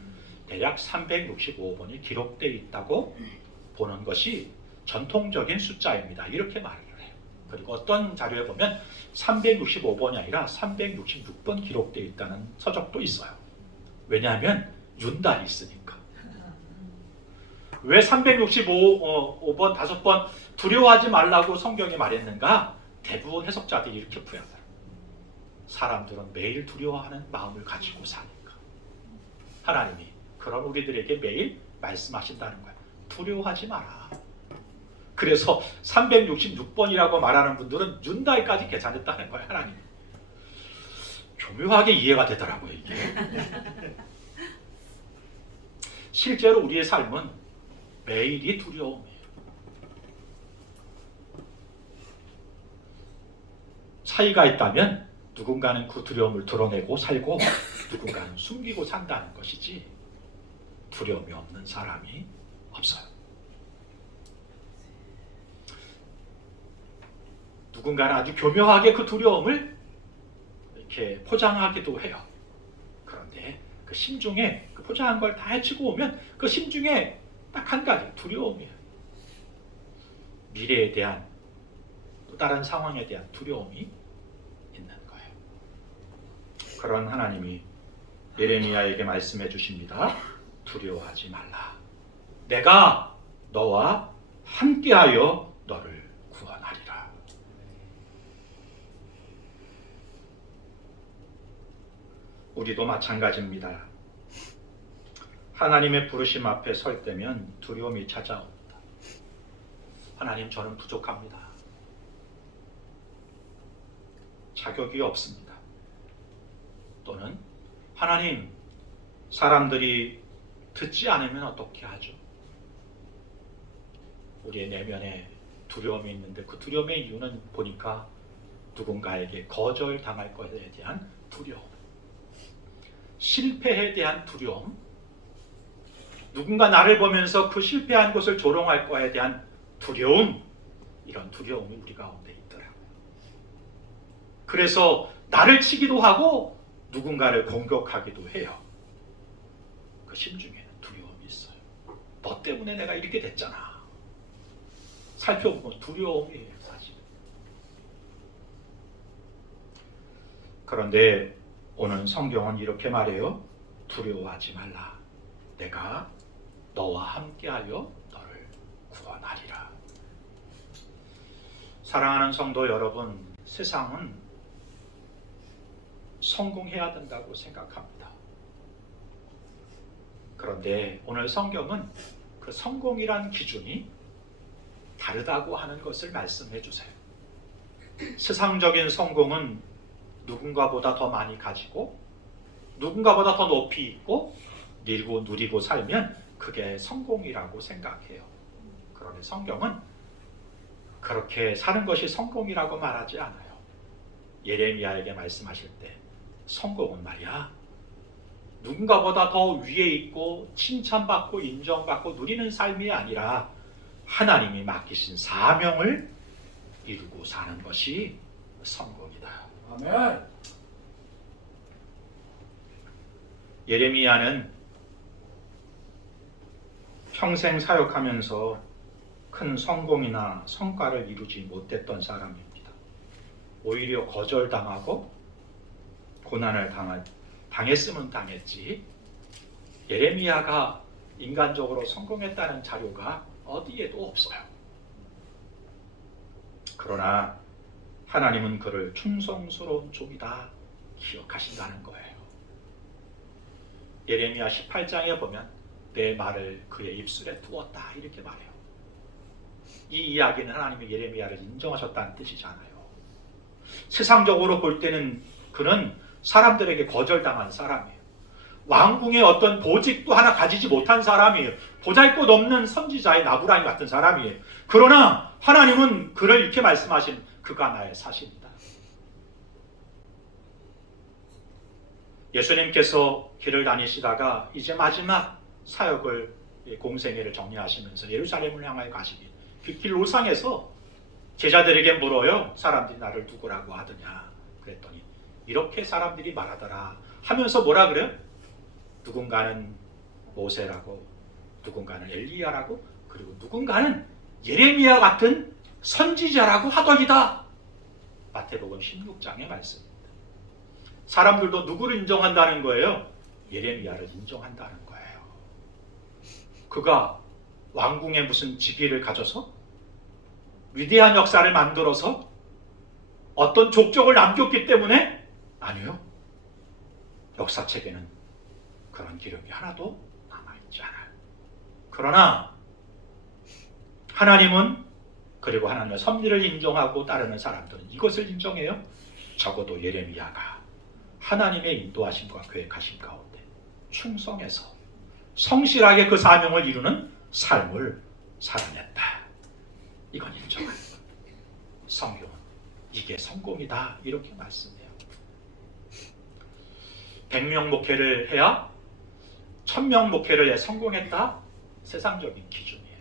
대략 365번이 기록되어 있다고 보는 것이 전통적인 숫자입니다. 이렇게 말을 해요. 그리고 어떤 자료에 보면 365번이 아니라 366번 기록되어 있다는 서적도 있어요. 왜냐하면 윤달이 있으니까. 왜 365번, 5번 두려워하지 말라고 성경이 말했는가? 대부분 해석자들이 이렇게 풀어요. 사람들은 매일 두려워하는 마음을 가지고 사니까. 하나님이 그런 우리들에게 매일 말씀하신다는 거예요. 두려워하지 마라. 그래서 366번이라고 말하는 분들은 윤달까지 계산했다는 거예요. 하나님. 교묘하게 이해가 되더라고요. 이게. 실제로 우리의 삶은 매일이 두려움이에요. 차이가 있다면 누군가는 그 두려움을 드러내고 살고 누군가는 숨기고 산다는 것이지 두려움이 없는 사람이 없어요. 누군가는 아주 교묘하게 그 두려움을 이렇게 포장하기도 해요. 그런데 그 심중에 그 포장한 걸 다 헤치고 오면 그 심중에 딱 한 가지 두려움이에요. 미래에 대한 또 다른 상황에 대한 두려움이 있는 거예요. 그런 하나님이 예레미야에게 말씀해 주십니다. 두려워하지 말라. 내가 너와 함께하여 너를 구원하리라. 우리도 마찬가지입니다. 하나님의 부르심 앞에 설 때면 두려움이 찾아옵니다. 하나님, 저는 부족합니다. 자격이 없습니다. 또는 하나님, 사람들이 듣지 않으면 어떻게 하죠? 우리의 내면에 두려움이 있는데 그 두려움의 이유는 보니까 누군가에게 거절당할 것에 대한 두려움, 실패에 대한 두려움, 누군가 나를 보면서 그 실패한 것을 조롱할 거에 대한 두려움, 이런 두려움이 우리 가운데 있더라고요. 그래서 나를 치기도 하고 누군가를 공격하기도 해요. 그 심중에는 두려움이 있어요. 너 때문에 내가 이렇게 됐잖아. 살펴보면 두려움이에요, 사실. 그런데 오늘 성경은 이렇게 말해요. 두려워하지 말라. 내가 너와 함께하여 너를 구원하리라. 사랑하는 성도 여러분, 세상은 성공해야 된다고 생각합니다. 그런데 오늘 성경은 그 성공이란 기준이 다르다고 하는 것을 말씀해 주세요. 세상적인 성공은 누군가보다 더 많이 가지고 누군가보다 더 높이 있고 누리고 살면 그게 성공이라고 생각해요. 그런데 성경은 그렇게 사는 것이 성공이라고 말하지 않아요. 예레미야에게 말씀하실 때 성공은 말이야, 누군가보다 더 위에 있고 칭찬받고 인정받고 누리는 삶이 아니라 하나님이 맡기신 사명을 이루고 사는 것이 성공이다. 아멘. 예레미야는 평생 사역하면서 큰 성공이나 성과를 이루지 못했던 사람입니다. 오히려 거절당하고 고난을 당했으면 당했지, 예레미야가 인간적으로 성공했다는 자료가 어디에도 없어요. 그러나 하나님은 그를 충성스러운 종이다, 기억하신다는 거예요. 예레미야 18장에 보면 내 말을 그의 입술에 두었다 이렇게 말해요. 이 이야기는 하나님이 예레미야를 인정하셨다는 뜻이잖아요. 세상적으로 볼 때는 그는 사람들에게 거절당한 사람이에요. 왕궁의 어떤 보직도 하나 가지지 못한 사람이에요. 보잘것 없는 선지자의 나부라니 같은 사람이에요. 그러나 하나님은 그를 이렇게 말씀하신 그가 나의 사신이다. 예수님께서 길을 다니시다가 이제 마지막 사역을 공생애를 정리하시면서 예루살렘을 향하여 가시기 그 길 노상에서 제자들에게 물어요. 사람들이 나를 누구라고 하더냐 그랬더니 이렇게 사람들이 말하더라 하면서 뭐라 그래요? 누군가는 모세라고 누군가는 엘리야라고 그리고 누군가는 예레미야 같은 선지자라고 하더이다. 마태복음 16장의 말씀입니다. 사람들도 누구를 인정한다는 거예요? 예레미야를 인정한다는 거예요. 그가 왕궁에 무슨 직위를 가져서 위대한 역사를 만들어서 어떤 족적을 남겼기 때문에 아니요. 역사책에는 그런 기록이 하나도 남아있지 않아요. 그러나 하나님은 그리고 하나님의 섭리를 인정하고 따르는 사람들은 이것을 인정해요. 적어도 예레미야가 하나님의 인도하심과 계획하심 가운데 충성해서 성실하게 그 사명을 이루는 삶을 살아냈다. 이건 인정하는 것. 성경은 이게 성공이다 이렇게 말씀해요. 100명 목회를 해야 1000명 목회를 해 성공했다? 세상적인 기준이에요.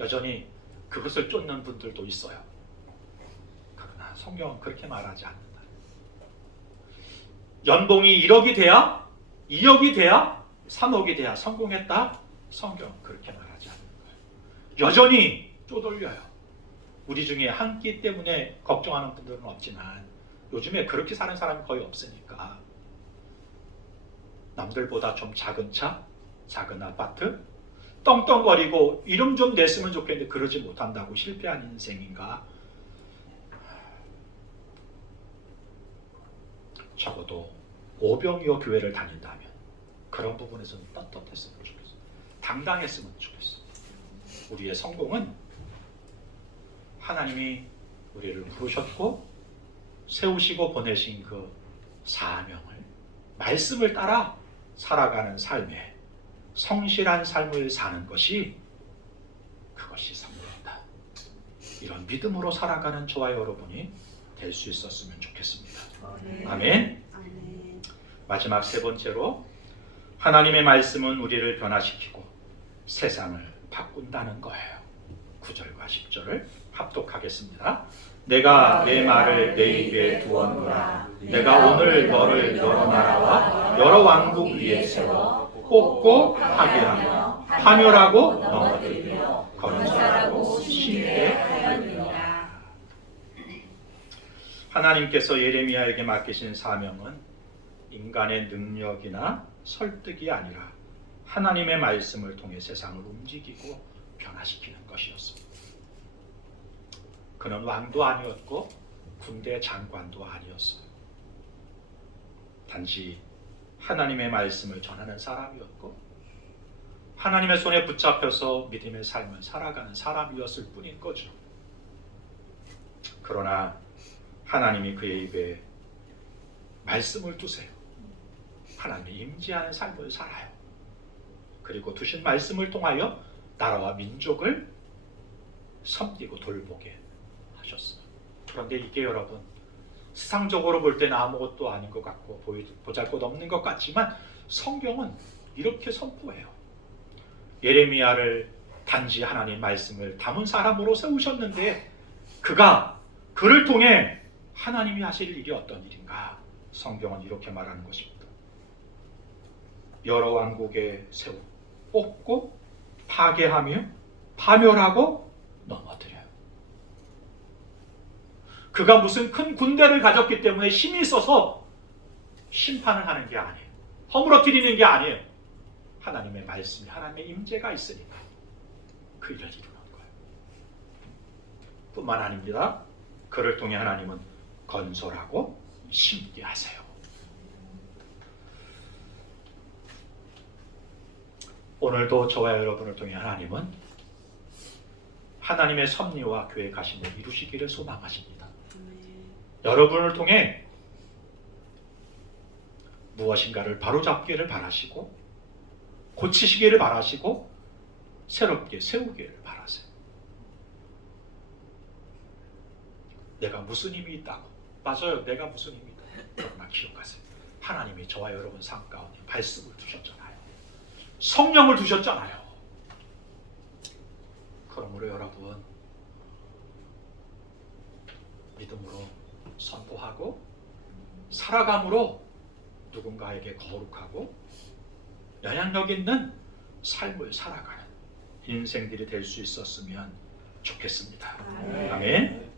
여전히 그것을 쫓는 분들도 있어요. 그러나 성경은 그렇게 말하지 않는다. 연봉이 1억이 돼야 2억이 돼야 3억이 돼야 성공했다? 성경은 그렇게 말하지 않는 거예요. 여전히 쪼돌려요. 우리 중에 한 끼 때문에 걱정하는 분들은 없지만 요즘에 그렇게 사는 사람이 거의 없으니까 남들보다 좀 작은 차, 작은 아파트, 떵떵거리고 이름 좀 냈으면 좋겠는데 그러지 못한다고 실패한 인생인가? 적어도 오병이어 교회를 다닌다면 그런 부분에서는 떳떳했으면 좋겠어. 당당했으면 좋겠어. 우리의 성공은 하나님이 우리를 부르셨고 세우시고 보내신 그 사명을 말씀을 따라 살아가는 삶에 성실한 삶을 사는 것이 그것이 성공이다. 이런 믿음으로 살아가는 저와 여러분이 될 수 있었으면 좋겠습니다. 아멘. 마지막 세 번째로 하나님의 말씀은 우리를 변화시키고 세상을 바꾼다는 거예요. 9절과 10절을 합독하겠습니다. 내가 내 말을 내 입에 두었노라. 내가 오늘 너를 여러 나라와 여러 왕국 위에 세워 뽑고 파괴하며 파멸하고 넘어뜨리며 건설하고 심게 하였느니라. 하나님께서 예레미야에게 맡기신 사명은 인간의 능력이나 설득이 아니라 하나님의 말씀을 통해 세상을 움직이고 변화시키는 것이었습니다. 그는 왕도 아니었고 군대 장관도 아니었어요. 단지 하나님의 말씀을 전하는 사람이었고 하나님의 손에 붙잡혀서 믿음의 삶을 살아가는 사람이었을 뿐인 거죠. 그러나 하나님이 그의 입에 말씀을 두세요. 하나님이 임재하는 삶을 살아요. 그리고 두신 말씀을 통하여 나라와 민족을 섬기고 돌보게 하셨어요. 그런데 이게 여러분 세상적으로 볼 때는 아무것도 아닌 것 같고 보잘것없는 것 같지만 성경은 이렇게 선포해요. 예레미야를 단지 하나님 말씀을 담은 사람으로 세우셨는데 그를 통해 하나님이 하실 일이 어떤 일인가? 성경은 이렇게 말하는 것입니다. 여러 왕국에 세우고 뽑고 파괴하며 파멸하고 넘어뜨려요. 그가 무슨 큰 군대를 가졌기 때문에 힘이 있어서 심판을 하는 게 아니에요. 허물어뜨리는 게 아니에요. 하나님의 말씀이 하나님의 임재가 있으니까 그 일을 이루는 거예요. 뿐만 아닙니다. 그를 통해 하나님은 건설하고 심게 하세요. 오늘도 저와 여러분을 통해 하나님은 하나님의 섭리와 교회 가심을 이루시기를 소망하십니다. 여러분을 통해 무엇인가를 바로잡기를 바라시고 고치시기를 바라시고 새롭게 세우기를 바라세요. 내가 무슨 힘이 있다고? 맞아요. 내가 무슨 힘이 있다고. 그러나 기억하세요. 하나님이 저와 여러분 삶 가운데 말씀을 두셨잖아요. 성령을 두셨잖아요. 그러므로 여러분 믿음으로 선포하고 살아감으로 누군가에게 거룩하고 영향력 있는 삶을 살아가는 인생들이 될 수 있었으면 좋겠습니다. 아멘.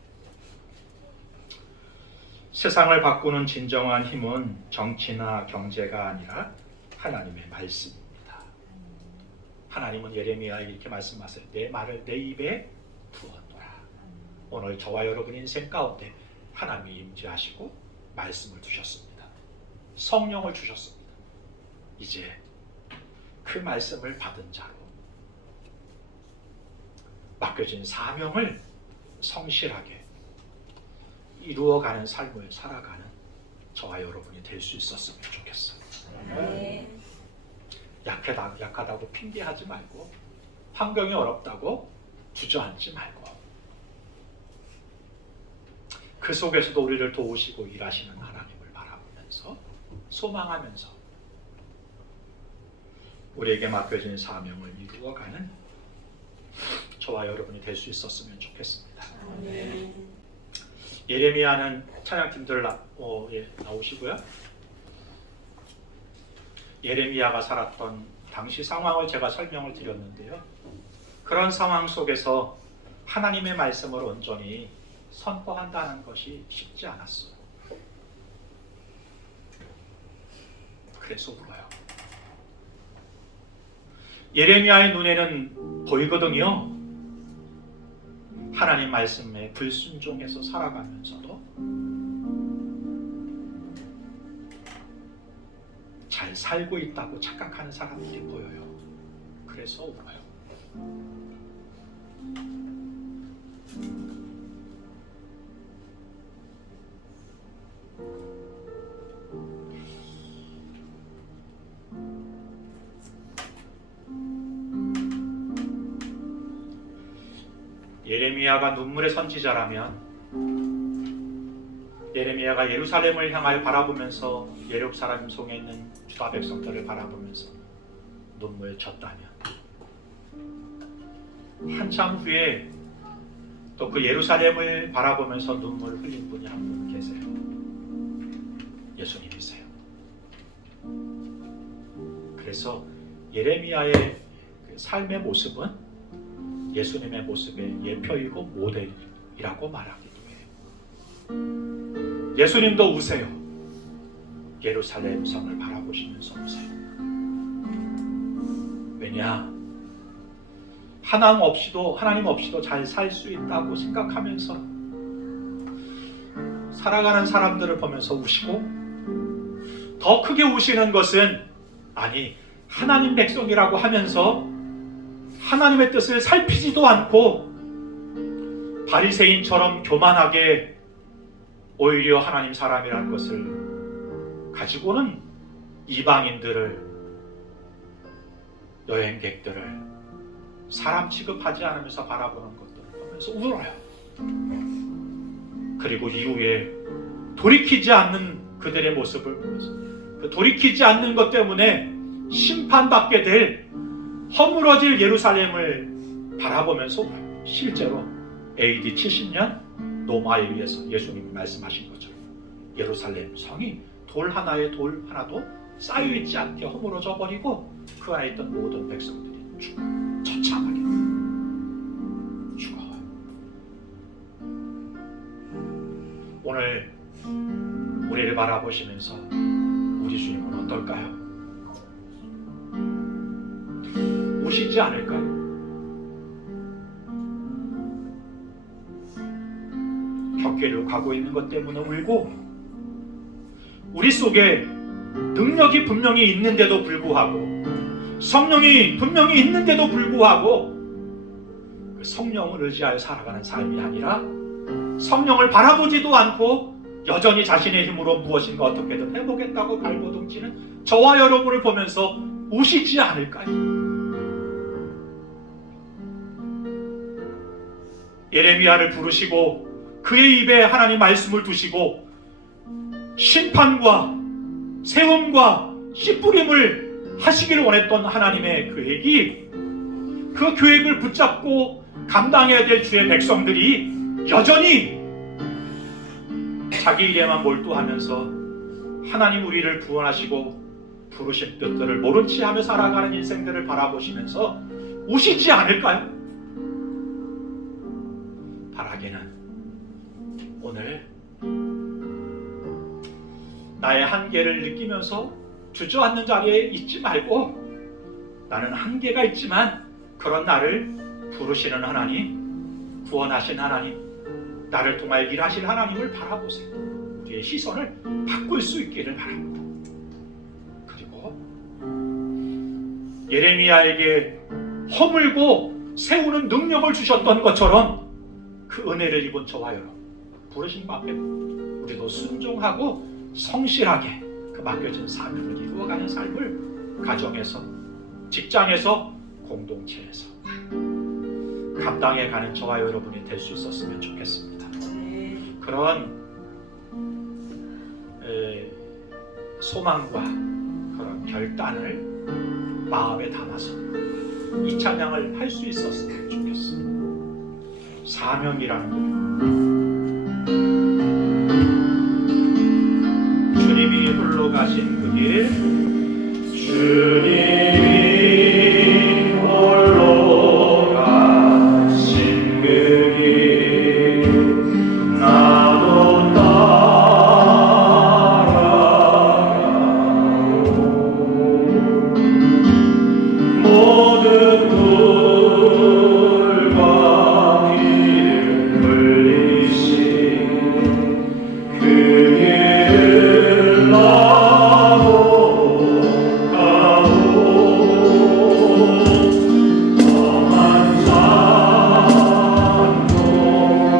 세상을 바꾸는 진정한 힘은 정치나 경제가 아니라 하나님의 말씀입니다. 하나님은 예레미야에게 이렇게 말씀하세요. 내 말을 내 입에 부어놓으라. 오늘 저와 여러분 인생 가운데 하나님이 임재하시고 말씀을 주셨습니다. 성령을 주셨습니다. 이제 그 말씀을 받은 자로 맡겨진 사명을 성실하게 이루어가는 삶을 살아가는 저와 여러분이 될 수 있었으면 좋겠어요. 약하다고 핑계하지 말고 환경이 어렵다고 주저앉지 말고 그 속에서도 우리를 도우시고 일하시는 하나님을 바라보면서 소망하면서 우리에게 맡겨진 사명을 이루어가는 저와 여러분이 될 수 있었으면 좋겠습니다. 예레미야는 찬양팀들 나오시고요. 예레미야가 살았던 당시 상황을 제가 설명을 드렸는데요. 그런 상황 속에서 하나님의 말씀을 온전히 선포한다는 것이 쉽지 않았어요. 그래서 울어요. 예레미야의 눈에는 보이거든요. 하나님 말씀에 불순종해서 살아가면서도 잘 살고 있다고 착각하는 사람들이 보여요. 그래서 울어요. 예레미야가 눈물의 선지자라면 예레미야가 예루살렘을 향하여 바라보면서 예루살렘 성에 있는 주다 백성들을 바라보면서 눈물을 쳤다면 한참 후에 또 그 예루살렘을 바라보면서 눈물을 흘린 분이 한 분 계세요. 예수님이세요. 그래서 예레미야의 그 삶의 모습은 예수님의 모습의 예표이고 모델이라고 말하기도 해요. 예수님도 우세요. 예루살렘 성을 바라보시면서 우세요. 왜냐? 하나님 없이도 잘 살 수 있다고 생각하면서 살아가는 사람들을 보면서 우시고, 더 크게 우시는 것은 하나님 백성이라고 하면서 하나님의 뜻을 살피지도 않고 바리새인처럼 교만하게 오히려 하나님 사람이라는 것을 가지고는 이방인들을, 여행객들을 사람 취급하지 않으면서 바라보는 것들을 보면서 울어요. 그리고 이후에 돌이키지 않는 그들의 모습을 보면서 그 돌이키지 않는 것 때문에 심판받게 될 허물어질 예루살렘을 바라보면서 울어요. 실제로 AD 70년 로마에 의해서 예수님이 말씀하신 것처럼 예루살렘 성이 돌 하나도 쌓여있지 않게 허물어져 버리고 그 안에 있던 모든 백성들이 처참하게 죽어요. 오늘 우리를 바라보시면서 우리 주님은 어떨까요? 우시지 않을까요? 격계를 가고 있는 것 때문에 울고, 우리 속에 능력이 분명히 있는데도 불구하고, 성령이 분명히 있는데도 불구하고 그 성령을 의지하여 살아가는 삶이 아니라 성령을 바라보지도 않고 여전히 자신의 힘으로 무엇인가 어떻게든 해보겠다고 발버둥치는 저와 여러분을 보면서 우시지 않을까요? 예레미야를 부르시고 그의 입에 하나님 말씀을 두시고 심판과 세움과 씨 뿌림을 하시기를 원했던 하나님의 계획이, 그 계획을 붙잡고 감당해야 될 주의 백성들이 여전히 자기 일에만 몰두하면서 하나님 우리를 구원하시고 부르신 뜻들을 모른 채 하며 살아가는 인생들을 바라보시면서 우시지 않을까요? 바라기는 오늘 나의 한계를 느끼면서 주저앉는 자리에 있지 말고, 나는 한계가 있지만 그런 나를 부르시는 하나님, 구원하신 하나님, 나를 통하여 일하실 하나님을 바라보세요. 우리의 시선을 바꿀 수 있기를 바랍니다. 그리고 예레미야에게 허물고 세우는 능력을 주셨던 것처럼 그 은혜를 입은 저와 여러분, 부르신 앞에 우리도 순종하고 성실하게 그 맡겨진 사명을 이루어가는 삶을 가정에서, 직장에서, 공동체에서 감당해가는 저와 여러분이 될 수 있었으면 좋겠습니다. 그런 소망과 그런 결단을 마음에 담아서 이 찬양을 할 수 있었으면 좋겠습니다. 사명이라는 것, 주님이 홀로 가신 그 길, 주님이 홀로 가신 그 길, 나도 따라가고 모든 돌과 길을 물리신 그 길을 나도 가고 험한 산도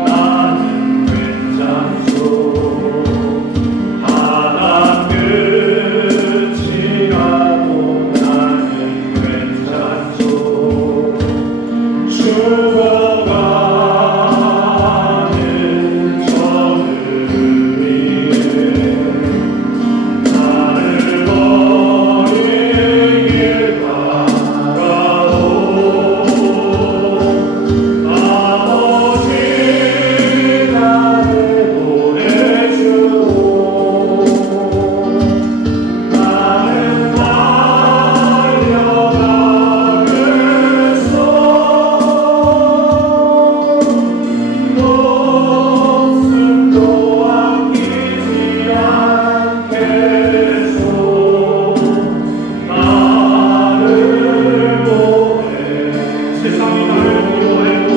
나는 괜찮소, 바다 끝이 가도 나는 괜찮소, 죽어가는 저를 위해 나를 버리길 바라오. 아버지 나를 보내주오. 나는 달려가겠소. 목숨도 아끼지 않겠소. 나를 보내. 세상이 나를 미워해도,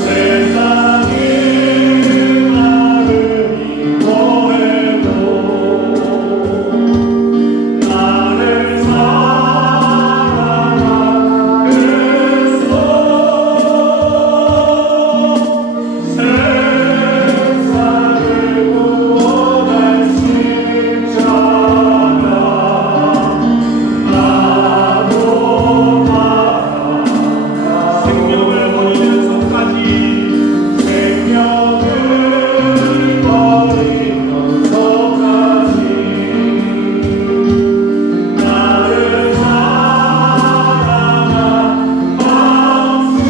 세상이 나를 미워해도 나를 사랑하겠소. 세상을 구원할 십자가 나도 따라가. 생명을 버리면서까지, 생명을 버리면서까지 나를 사랑한 당신,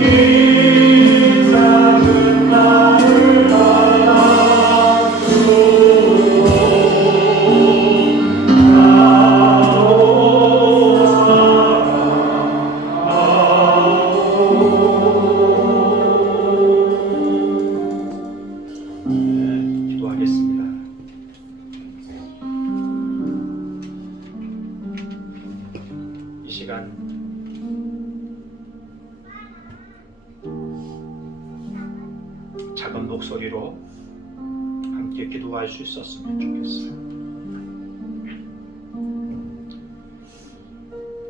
이 작은 나를 받아주오. 기도하겠습니다. 이 시간 작은 목소리 목소리로 함께 기도할 수 있었으면 좋겠어요.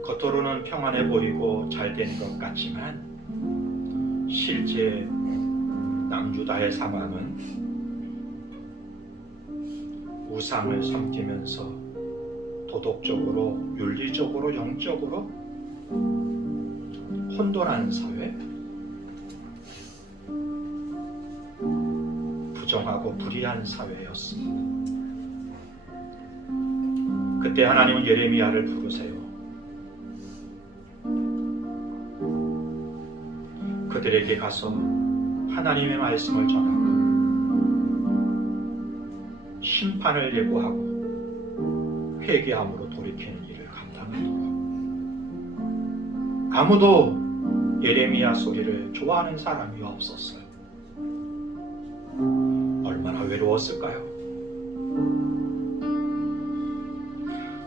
겉으로는 평안해 보이고 잘 된 것 같지만 실제 남주다의 상황은 우상을 섬기면서 도덕적으로, 윤리적으로, 영적으로 혼돈한 사회, 부정하고 불의한 사회였습니다. 그때 하나님은 예레미야를 부르세요. 그들에게 가서 하나님의 말씀을 전하고 심판을 예고하고 회개함으로 돌이키는 일을 감당하도록. 아무도 예레미야 소리를 좋아하는 사람이 없었어요. 얼마나 외로웠을까요?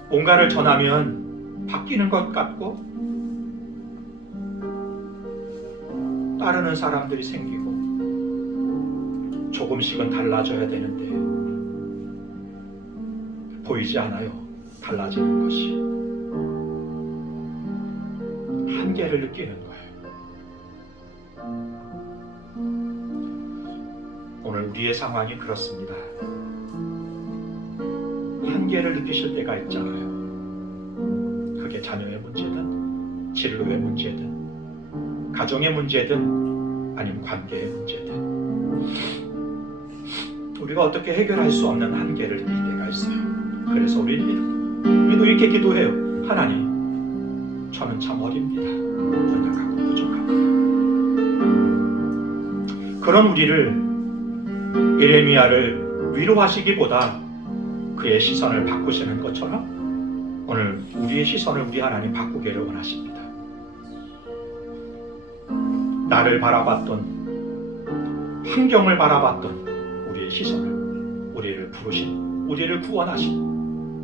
뭔가를 전하면 바뀌는 것 같고 따르는 사람들이 생기고 조금씩은 달라져야 되는데 보이지 않아요. 달라지는 것이. 한계를 느끼는 거예요. 오늘 우리의 상황이 그렇습니다. 한계를 느끼실 때가 있잖아요. 그게 자녀의 문제든 진로의 문제든 가정의 문제든 아니면 관계의 문제든 우리가 어떻게 해결할 수 없는 한계를 느낄 때가 있어요. 그래서 우리도 이렇게 기도해요. 하나님, 저는 참 어립니다. 연약하고 부족합니다. 그런 우리를 예레미야를 위로하시기보다 그의 시선을 바꾸시는 것처럼 오늘 우리의 시선을 우리 하나님 바꾸기를 원하십니다. 나를 바라봤던, 환경을 바라봤던 우리의 시선을, 우리를 부르신, 우리를 구원하신,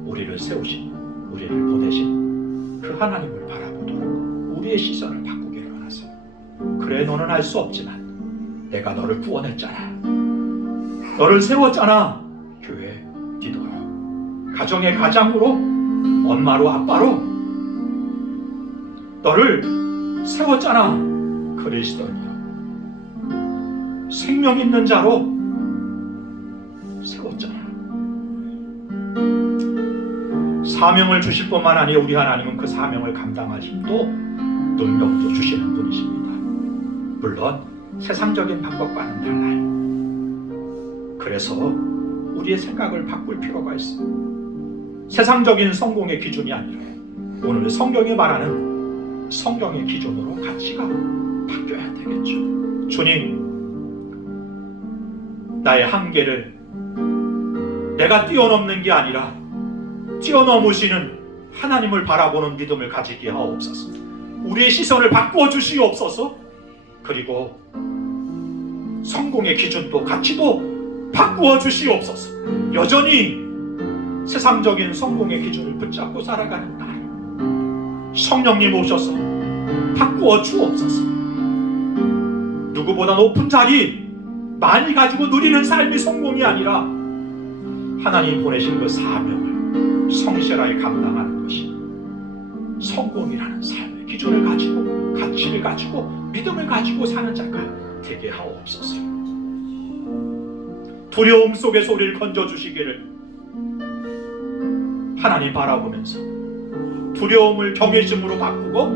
우리를 세우신, 우리를 보내신 그 하나님을 바라보도록 우리의 시선을 바꾸기를 원하세요. 그래, 너는 알 수 없지만 내가 너를 구원했잖아. 너를 세웠잖아. 교회 리더로, 가정의 가장으로, 엄마로, 아빠로 너를 세웠잖아. 그리스도니요, 생명 있는 자로 세웠잖아. 사명을 주실 뿐만 아니라 우리 하나님은 그 사명을 감당할 힘도 능력도 주시는 분이십니다. 물론 세상적인 방법과는 달라요. 그래서 우리의 생각을 바꿀 필요가 있어요. 세상적인 성공의 기준이 아니라 오늘 성경이 말하는 성경의 기준으로 가치가 바뀌어야 되겠죠. 주님, 나의 한계를 내가 뛰어넘는 게 아니라 뛰어넘으시는 하나님을 바라보는 믿음을 가지게 하옵소서. 우리의 시선을 바꾸어 주시옵소서. 그리고 성공의 기준도 가치도 바꾸어 주시옵소서. 여전히 세상적인 성공의 기준을 붙잡고 살아가는 날, 성령님 오셔서 바꾸어 주옵소서. 누구보다 높은 자리 많이 가지고 누리는 삶이 성공이 아니라 하나님 보내신 그 사명을 성실하게 감당하는 것이 성공이라는 삶의 기준을 가지고, 가치를 가지고, 믿음을 가지고 사는 자가 되게 하옵소서. 두려움 속에 소리를 건져주시기를 하나님 바라보면서 두려움을 경외심으로 바꾸고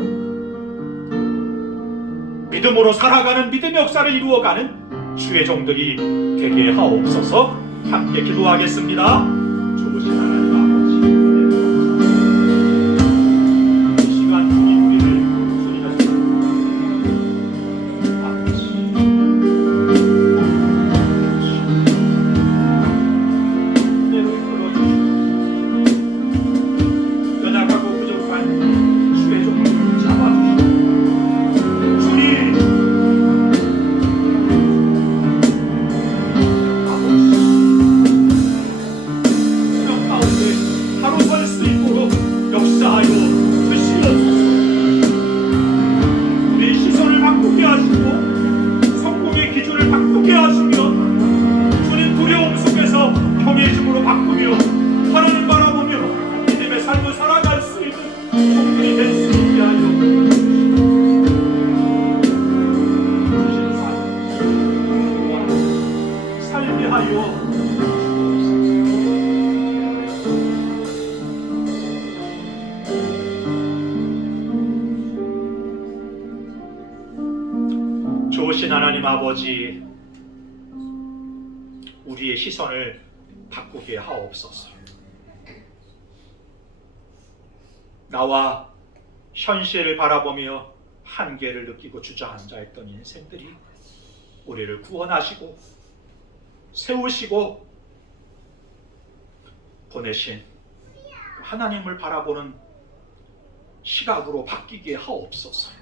믿음으로 살아가는 믿음의 역사를 이루어가는 주의 종들이 되게 하옵소서. 함께 기도하겠습니다. 좋으신 하나님 아버지, 이 시간 주님 우리를 주님께서 아버지 그대로 이끌어주시고 연약하고 부족한 주의 종들을 잡아주시고 주님 아버지 거룩하신 하나님 아버지, 우리의 시선을 바꾸게 하옵소서. 나와 현실을 바라보며 한계를 느끼고 주저앉아 있던 인생들이 우리를 구원하시고 세우시고 보내신 하나님을 바라보는 시각으로 바뀌게 하옵소서.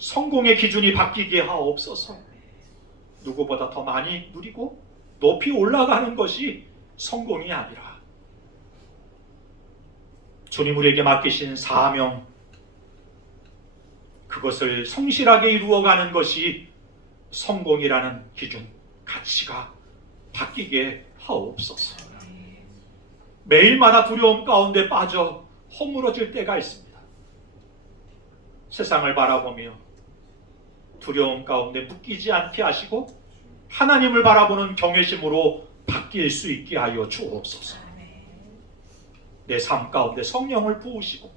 성공의 기준이 바뀌게 하옵소서. 누구보다 더 많이 누리고 높이 올라가는 것이 성공이 아니라 주님 우리에게 맡기신 사명, 그것을 성실하게 이루어가는 것이 성공이라는 기준, 가치가 바뀌게 하옵소서. 매일마다 두려움 가운데 빠져 허물어질 때가 있습니다. 세상을 바라보며 두려움 가운데 묶이지 않게 하시고 하나님을 바라보는 경외심으로 바뀔 수 있게 하여 주옵소서. 내 삶 가운데 성령을 부으시고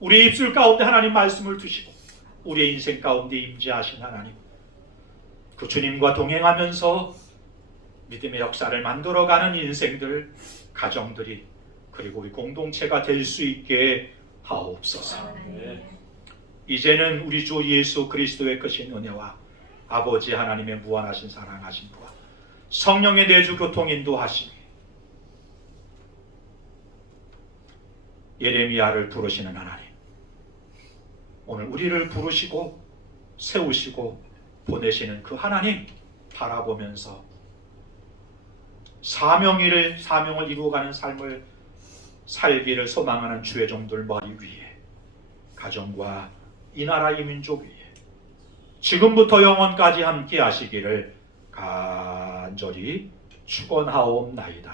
우리 입술 가운데 하나님 말씀을 두시고 우리의 인생 가운데 임재하신 하나님, 그 주님과 동행하면서 믿음의 역사를 만들어가는 인생들, 가정들이, 그리고 우리 공동체가 될 수 있게 하옵소서. 이제는 우리 주 예수 그리스도의 크신 은혜와 아버지 하나님의 무한하신 사랑하신 부와 성령의 내주 교통 인도하심이 예레미야를 부르시는 하나님, 오늘 우리를 부르시고 세우시고 보내시는 그 하나님 바라보면서 사명을 이루어가는 삶을 살기를 소망하는 주의 종들 머리 위에, 가정과 이 나라 이 민족 위에 지금부터 영원까지 함께 하시기를 간절히 축원하옵나이다.